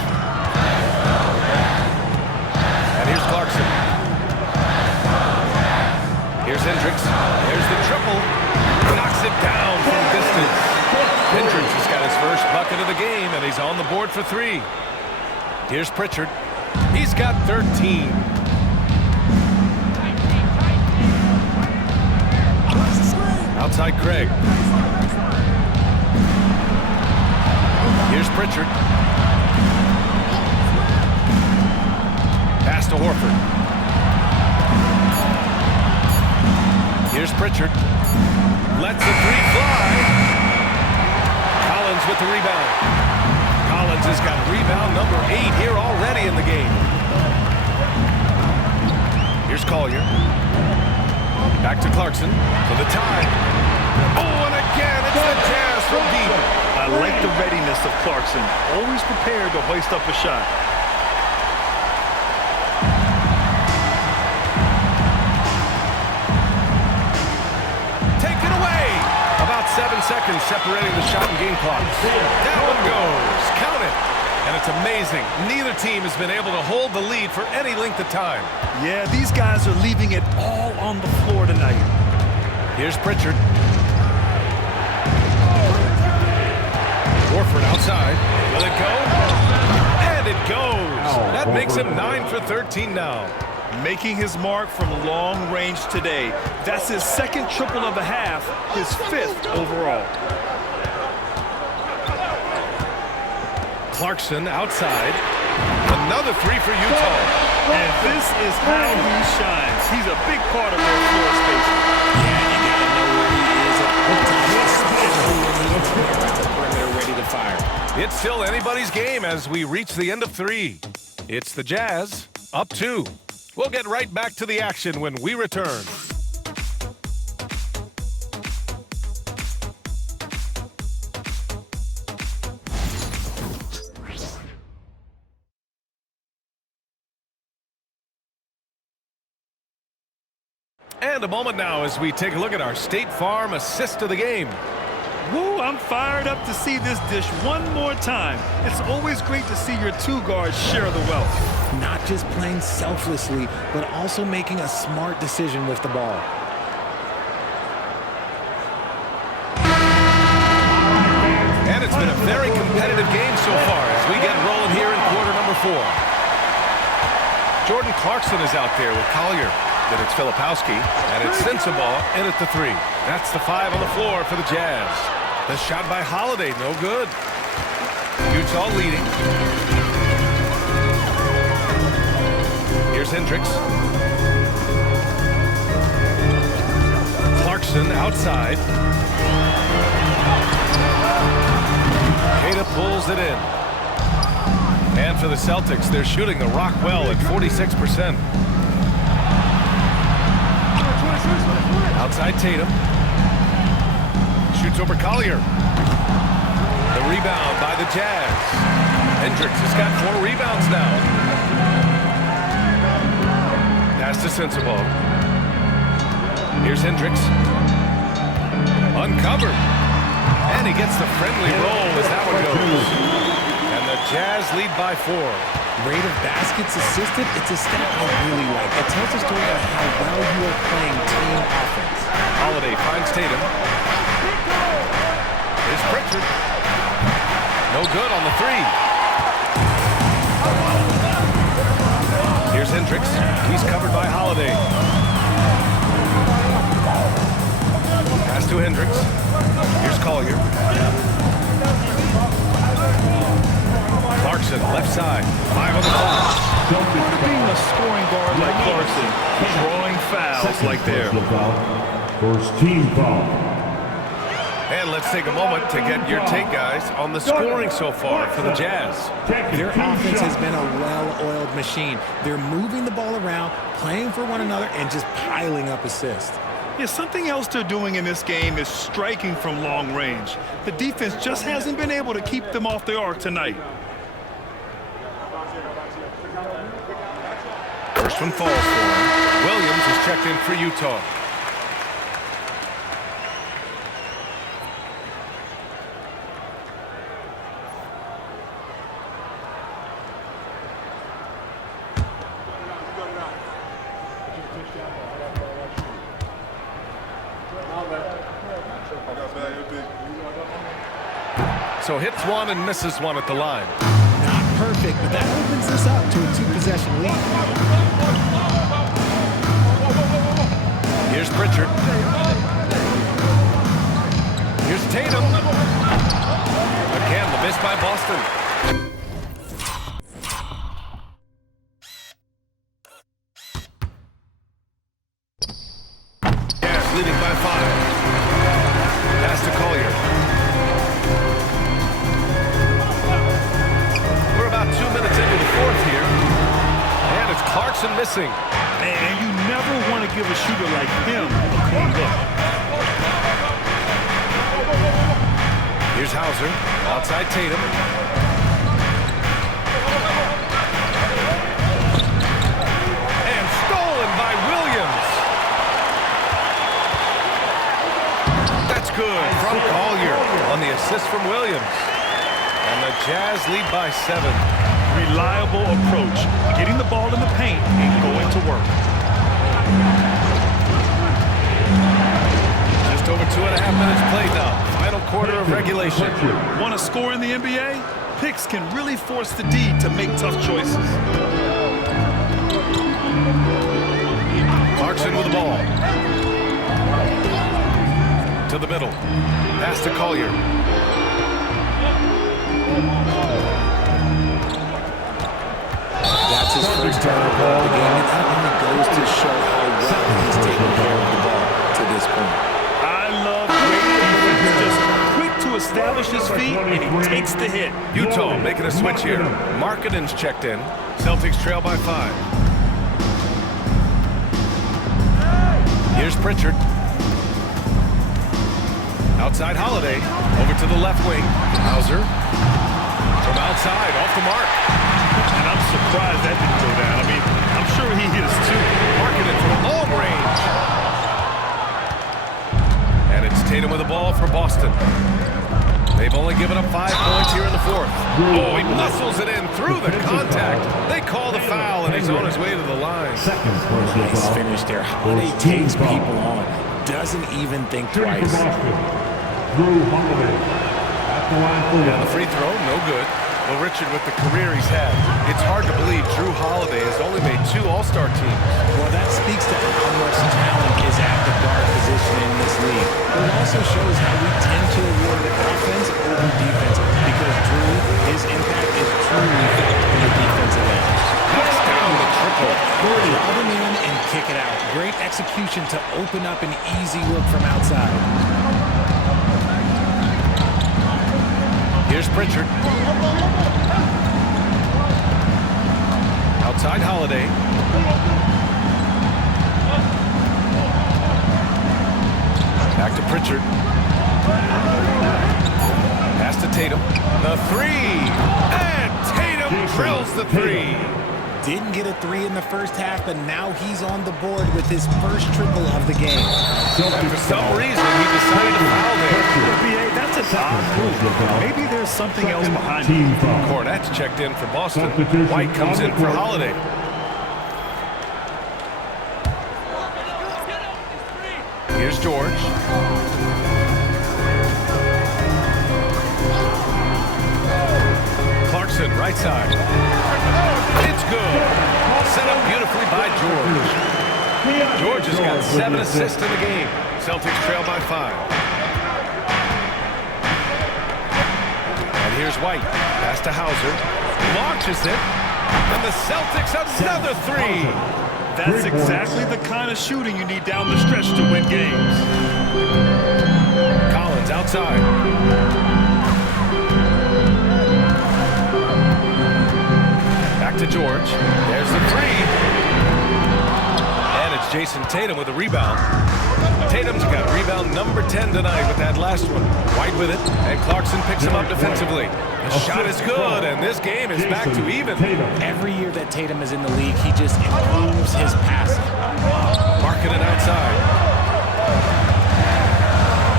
And here's Clarkson. Here's Hendricks. There's the triple. Knocks it down from distance. Hendricks has got his first bucket of the game, and he's on the board for 3. Here's Pritchard. He's got 13. Outside Craig. Here's Pritchard. Pass to Horford. Here's Pritchard. Lets the 3 fly. Collins with the rebound. Collins has got rebound number 8 here already in the game. Here's Collier. Back to Clarkson for the tie. Oh, and again, it's the Jazz from deep. I like the readiness of Clarkson, always prepared to hoist up a shot. Taken away. About 7 seconds separating the shot and game clock. Down it goes. Count it. And it's amazing. Neither team has been able to hold the lead for any length of time. Yeah, these guys are leaving it all on the floor tonight. Here's Pritchard. Horford outside. Will it go? And it goes. That makes him 9 for 13 now. Making his mark from long range today. That's his 2nd triple of the half, his 5th overall. Clarkson outside. Another 3 for Utah. And this is how he shines. He's a big part of their floor spacing. Yeah, you got to know where he is at all times, especially when he's around the perimeter ready to fire. It's still anybody's game as we reach the end of 3. It's the Jazz, up 2. We'll get right back to the action when we return. And a moment now as we take a look at our State Farm assist of the game. Woo, I'm fired up to see this dish one more time. It's always great to see your 2 guards share the wealth. Not just playing selflessly, but also making a smart decision with the ball. And it's been a very competitive game so far as we get rolling here in quarter number 4. Jordan Clarkson is out there with Collier. Then it's Filipowski, and it's Sensabaugh in at the 3. That's the 5 on the floor for the Jazz. The shot by Holiday, no good. Utah leading. Here's Hendricks. Clarkson outside. Tatum pulls it in. And for the Celtics, they're shooting the rock well at 46%. Outside Tatum. Shoots over Collier. The rebound by the Jazz. Hendricks has got 4 rebounds now. Pass to Sensabaugh. Here's Hendricks. Uncovered. And he gets the friendly roll as that one goes. And the Jazz lead by 4. Rate of baskets assisted, it's a stat I really like. It tells a story of how well you are playing team offense. Holiday finds Tatum. Here's Pritchard. No good on the 3. Here's Hendricks. He's covered by Holiday. Pass to Hendricks. Here's Collier. Clarkson, left side. 5 on the clock. Being a scoring guard like Clarkson, drawing fouls like there. First team foul. And let's take a moment to get your take, guys, on the scoring so far for the Jazz. Their offense has been a well-oiled machine. They're moving the ball around, playing for one another, and just piling up assists. Yeah, something else they're doing in this game is striking from long range. The defense just hasn't been able to keep them off the arc tonight. First one falls for him. Williams is checked in for Utah. So hits one and misses one at the line. Not perfect, but that opens this up to a 2-possession lead. Here's Pritchard. Here's Tatum. Again, the miss by Boston. Jazz leading by 5. Pass to Collier. We're about 2 minutes into the 4th here. And it's Clarkson missing. And you never want to give a shooter like him a clean look. Here's Hauser. Outside Tatum. And stolen by Williams. That's good from Collier on the assist from Williams. And the Jazz lead by 7. Reliable approach, getting the ball in the paint and going to work. Just over 2.5 minutes played now. Final quarter of regulation. Want to score in the NBA? Picks can really force the D to make tough choices. Clarkson with the ball. To the middle. Pass to Collier. That's his first turnover of the game. It not only goes to show how well he's taken care of the ball to this point. I love great defense. Just quick to establish his feet, and he takes the hit. Utah making a switch here. Markkanen's checked in. Celtics trail by 5. Here's Pritchard. Outside Holiday. Over to the left wing. Hauser. From outside, off the mark. And I'm surprised that didn't go down. I mean, I'm sure he is too. Markkanen from long range. And it's Tatum with the ball for Boston. They've only given up 5 points here in the 4th. Oh, he muscles it in through the contact. They call the foul, and he's on his way to the line. Nice finish there. Holiday takes people on. Doesn't even think twice. And the free throw, no good. Well, Richard, with the career he's had, it's hard to believe Drew Holiday has only made 2 All-Star teams. Well, that speaks to how much talent is at the guard position in this league. But it also shows how we tend to award offense over defense because Drew, his impact is truly felt in the defensive end. Knocks down the triple. Drop him in and kick it out. Great execution. execution to open up an easy look from outside. Here's Pritchard. Outside Holiday. Back to Pritchard. Pass to Tatum. The three. And Tatum drills the three. Didn't get a three in the first half, but now he's on the board with his first triple of the game. And for some reason, he decided to foul there. NBA, that's a odd move. Maybe there's something else behind it. Cornette's checked in for Boston. White comes in for Holiday. Here's George. Clarkson, right side. It's good. Set up beautifully by George. George has got 7 assists in the game. Celtics trail by 5. And here's White. Pass to Hauser. Launches it. And the Celtics another three. That's exactly the kind of shooting you need down the stretch to win games. Collins outside. Back to George. There's the three. And it's Jason Tatum with a rebound. Tatum's got rebound number 10 tonight with that last one. White with it, and Clarkson picks him up defensively. The shot is good, and this game is back to even. Every year that Tatum is in the league, he just improves his passing. Marking it outside.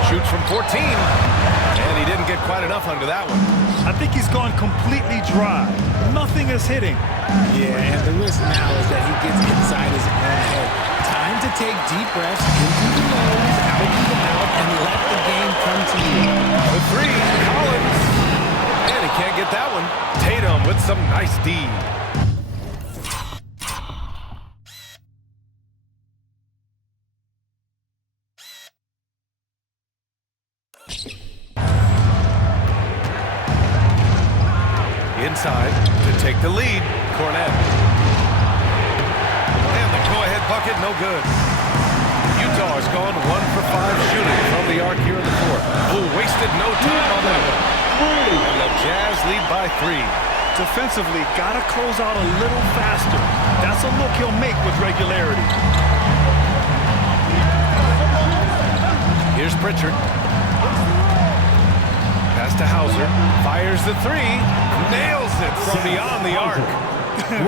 Shoots from 14, and he didn't get quite enough under that one. I think he's gone completely dry. Nothing is hitting. Yeah, and the risk now is that he gets inside his own head. Time to take deep breaths in through the nose, out through the mouth, and let the game come to you. The three, Collins. And he can't get that one. Tatum with some nice D. Inside to take the lead, Cornette. And the go-ahead bucket, no good. Utah has gone 1 for 5 shooting from the arc here in the fourth. Oh, wasted no time on that one. And the Jazz lead by 3. Defensively, gotta close out a little faster. That's a look he'll make with regularity. Here's Pritchard. Pass to Hauser. Fires the three. Nails it from beyond the arc.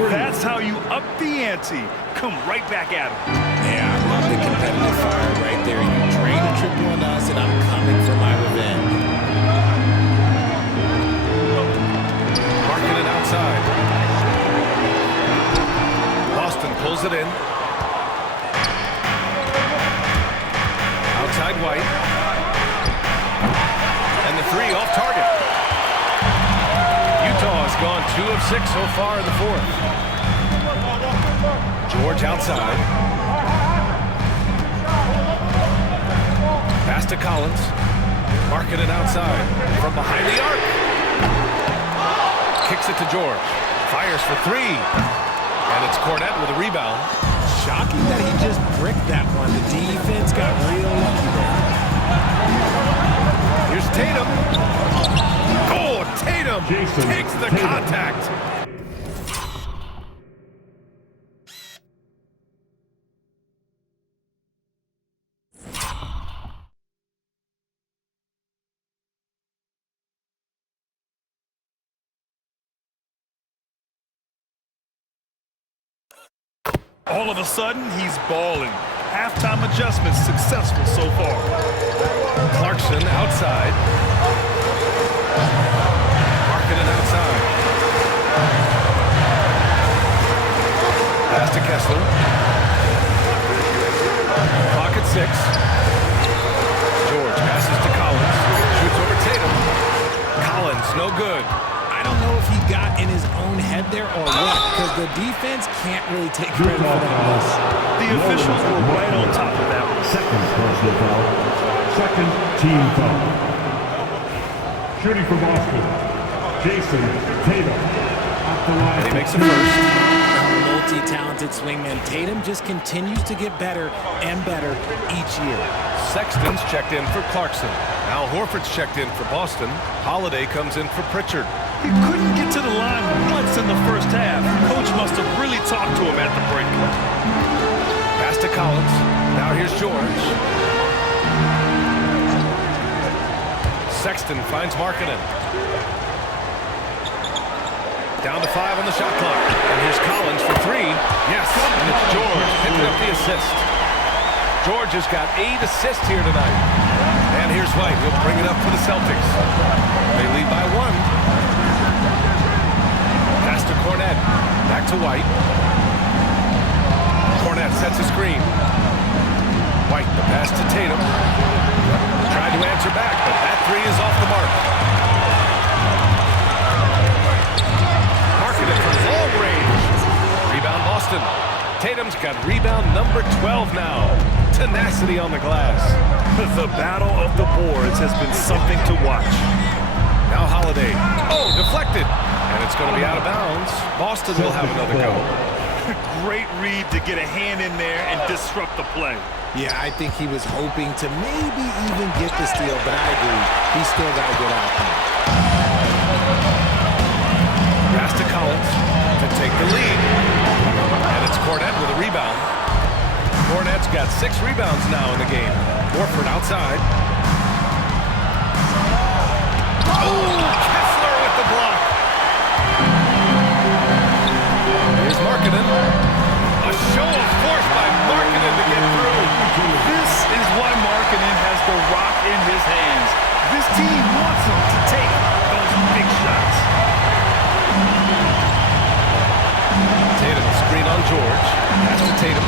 That's how you up the ante. Come right back at him. Yeah, I love the competitive fire right there. You drain a triple on us, and I'm coming for my revenge. Marking it outside. Boston pulls it in. Outside White. And the three off target. Utah has gone 2 of 6 so far in the fourth. George outside. Pass to Collins. Marking it outside. From behind the arc. Kicks it to George. Fires for 3. And it's Cornette with a rebound. Shocking that he just bricked that one. The defense got real lucky there. Here's Tatum. Oh, Tatum takes the contact. All of a sudden, he's balling. Halftime adjustments successful so far. Clarkson outside. Marking it outside. Pass to Kessler. Clock at 6. George passes to Collins. Shoots over Tatum. Collins, no good. I don't know if he got in his own head there or what, because the defense can't really take credit for that miss. The officials were right on top of that one. Second personal foul. Second team foul. Shooting for Boston, Jason Tatum. At the line. And he makes it first. No multi-talented swingman. Tatum just continues to get better and better each year. Sexton's checked in for Clarkson. Al Horford's checked in for Boston. Holiday comes in for Pritchard. He couldn't get to the line once in the first half. Coach must have really talked to him at the break. Pass to Collins. Now here's George. Sexton finds Markkanen. Down to 5 on the shot clock. And here's Collins for 3. Yes, and it's George picking up the assist. George has got 8 assists here tonight. And here's White. He'll bring it up for the Celtics. They lead by 1. Pass to Cornette. Back to White. Cornette sets a screen. White, the pass to Tatum. Tried to answer back, but that 3 is off the mark. Markkanen from long range. Rebound Boston. Tatum's got rebound number 12 now. Tenacity on the glass. The battle of the boards has been something to watch. Now Holiday. Oh, deflected. And it's going to be out of bounds. Boston will have another go. Great read to get a hand in there and disrupt the play. Yeah, I think he was hoping to maybe even get the steal, but I agree. He's still got a good outcome. Pass to Collins to take the lead. And it's Cornette with a rebound. Cornette's got 6 rebounds now in the game. Horford outside. Oh, Kessler with the block. Here's Markkanen. A show of force by Markkanen to get through. This is why Markkanen has the rock in his hands. This team wants him to take those big shots. Tatum, screen on George. Pass to Tatum.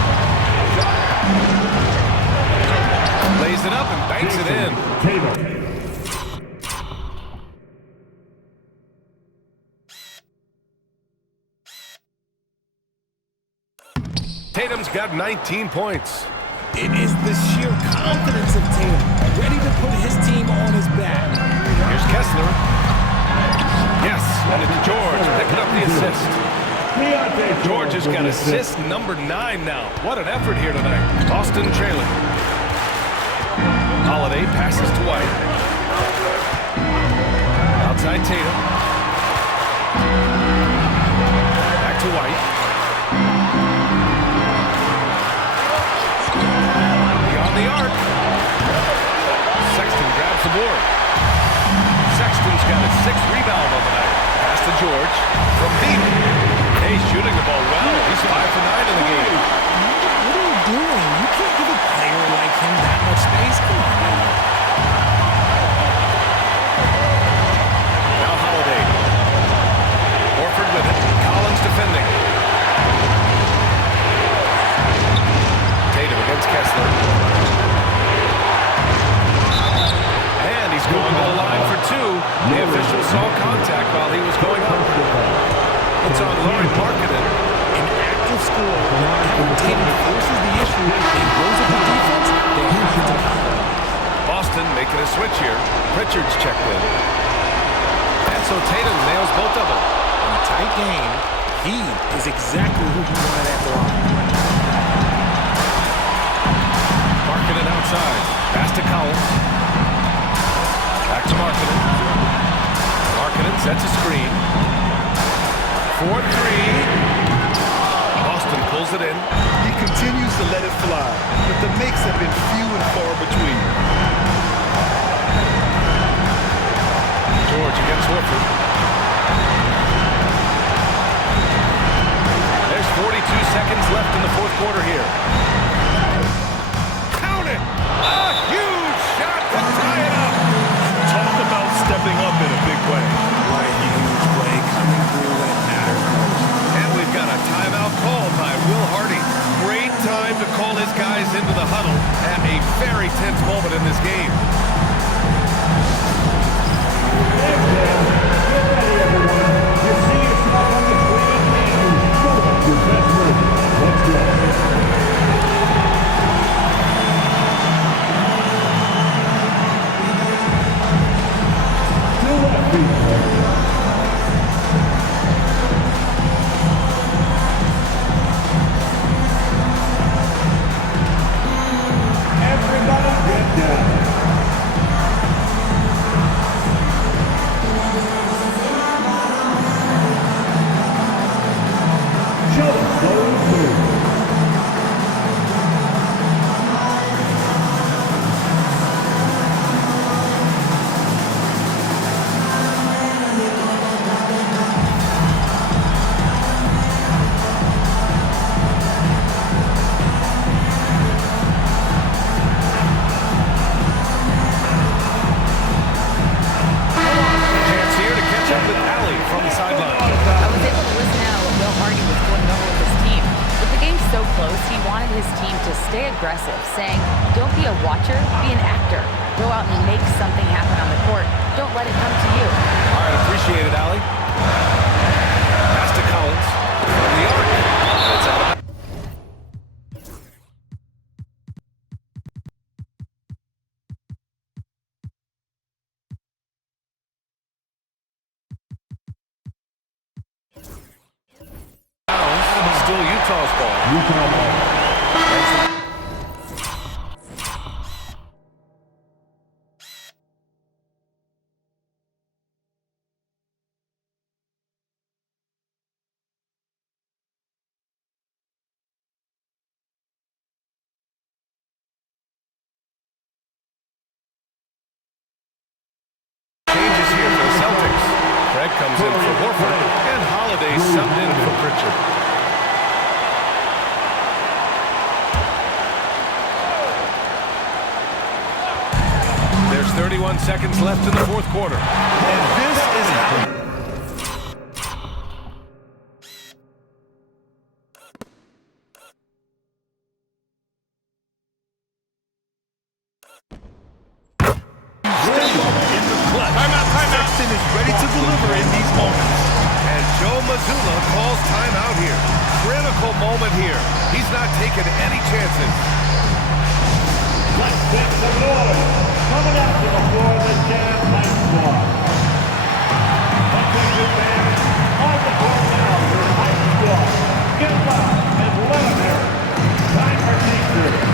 Lays it up and banks it in. Tatum. Tatum's got 19 points. It is the sheer confidence of Tatum, ready to put his team on his back. Here's Kessler. Yes, and it's George picking up the assist. George has got assist number 9 now. What an effort here tonight. Boston trailing. Holiday passes to White. Outside Tatum. Back to White. Beyond the arc. Sexton grabs the board. Sexton's got a 6th rebound on the night. Pass to George from deep. Hey, shooting the ball well. He's 5 for 9 in the game. What are you doing? You can't give a player like him that much space. Come on now. Now Holiday. Horford with it. Collins defending. Tatum against Kessler. And he's going to the line for 2. The official saw contact while he was going up. It's on Lauri Markkanen. An active scorer, whenever Tatum forces the issue and goes up the defense, they have to foul. Boston making a switch here. Pritchard's checked in. And so Tatum nails both of them. In a tight game, he is exactly who he wanted at the line. Markkanen outside. Pass to Collins. Back to Markkanen. Markkanen sets a screen. 4-3. Boston pulls it in. He continues to let it fly, but the makes have been few and far between. George against Horford. There's 42 seconds left in the 4th quarter here. Count it! A huge shot to tie it up! Talk about stepping up in a big way. What a huge play coming through when it matters most. And we've got a timeout called by Will Hardy. Great time to call his guys into the huddle at a very tense moment in this game. aggressive, saying, don't be a watcher, be an actor. Go out and make something happen on the court. Don't let it come to you. All right, appreciate it, Allie. Pass to Collins from the arc. That's out of bounds. Still Utah's ball. Changes here for the Celtics. Craig comes in for Horford, and Holiday subbed in for Pritchard. There's 31 seconds left in the fourth quarter. And this is how... Sexton is ready to deliver in these moments. And Joe Mazzulla calls timeout here. Critical moment here. He's not taking any chances. Let's make some noise. Coming out to the floor, the Jazz High Squad. Punching your fans on the floor now, your High Squad. Get loud and let them hear it. Time for teachers.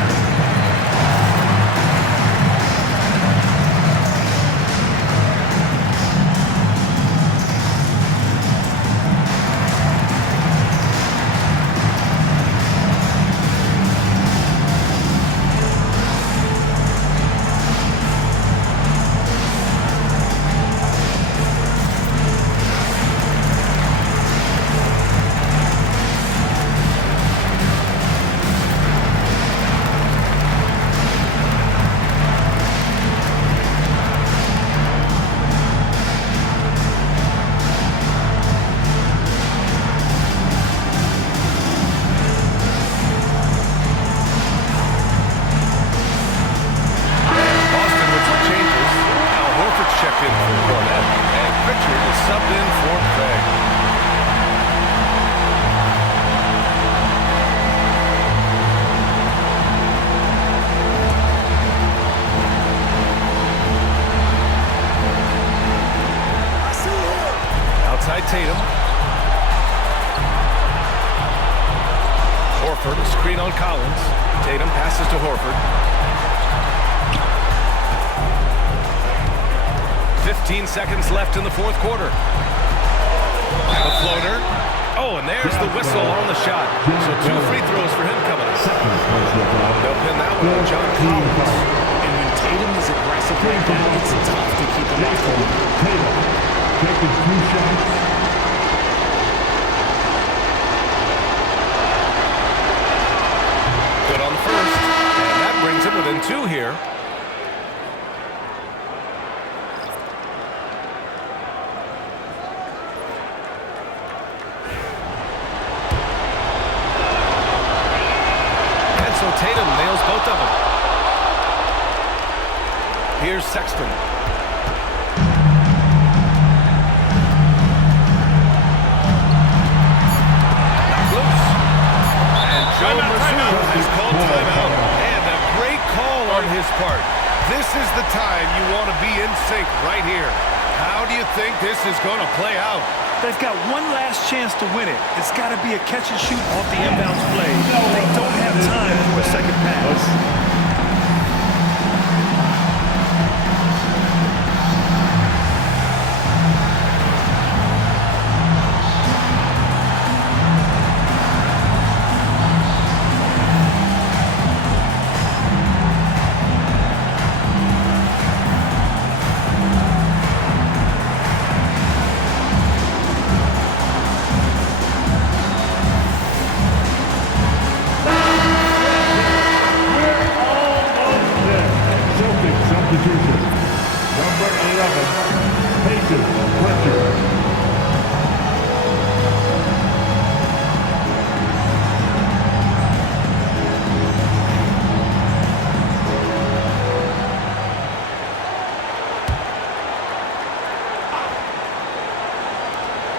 Boston with some changes. Al Horford's checked in for Cornette, and Pritchard is subbed in for Craig. Outside Tatum. Horford, a screen on Collins. Tatum passes to Horford. 15 seconds left in the fourth quarter. The floater. Oh, and there's the whistle on the shot. So 2 free throws for him coming up. They'll pin that one on John Collins. And when Tatum is aggressive like that, it's tough to keep him off the Tatum taking 2 shots. Good on the first. And that brings him within 2 here. And so Tatum nails both of them. Here's Sexton. Loose. And Joe Mazzulla has called timeout. And a great call on his part. This is the time you want to be in sync right here. How do you think this is going to play out? They've got one last chance to win it. It's got to be a catch and shoot off the inbounds play. They don't have time for a second pass.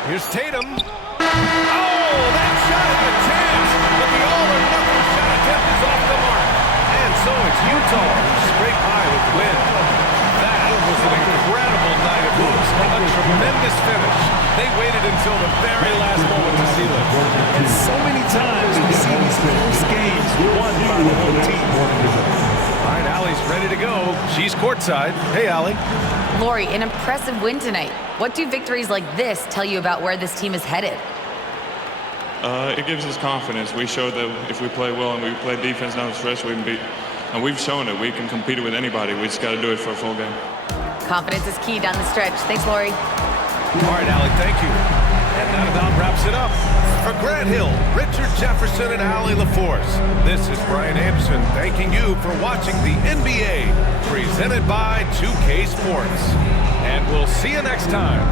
Here's Tatum. Oh, that shot is a chance, but the all-or-nothing shot attempt is off the mark. And so it's Utah who scrape by with the win. That was an incredible night of hoops, a tremendous finish. They waited until the very last moment to seal it. And so many times we see these close games won by the home team. All right, Allie's ready to go. She's courtside. Hey, Allie. Lori, an impressive win tonight. What do victories like this tell you about where this team is headed? It gives us confidence. We showed that if we play well and we play defense down the stretch, we can beat. And we've shown it. We can compete with anybody. We just got to do it for a full game. Confidence is key down the stretch. Thanks, Lori. All right, Allie, thank you. And that about wraps it up. For Grant Hill, Richard Jefferson, and Allie LaForce, this is Brian Anderson thanking you for watching the NBA presented by 2K Sports. And we'll see you next time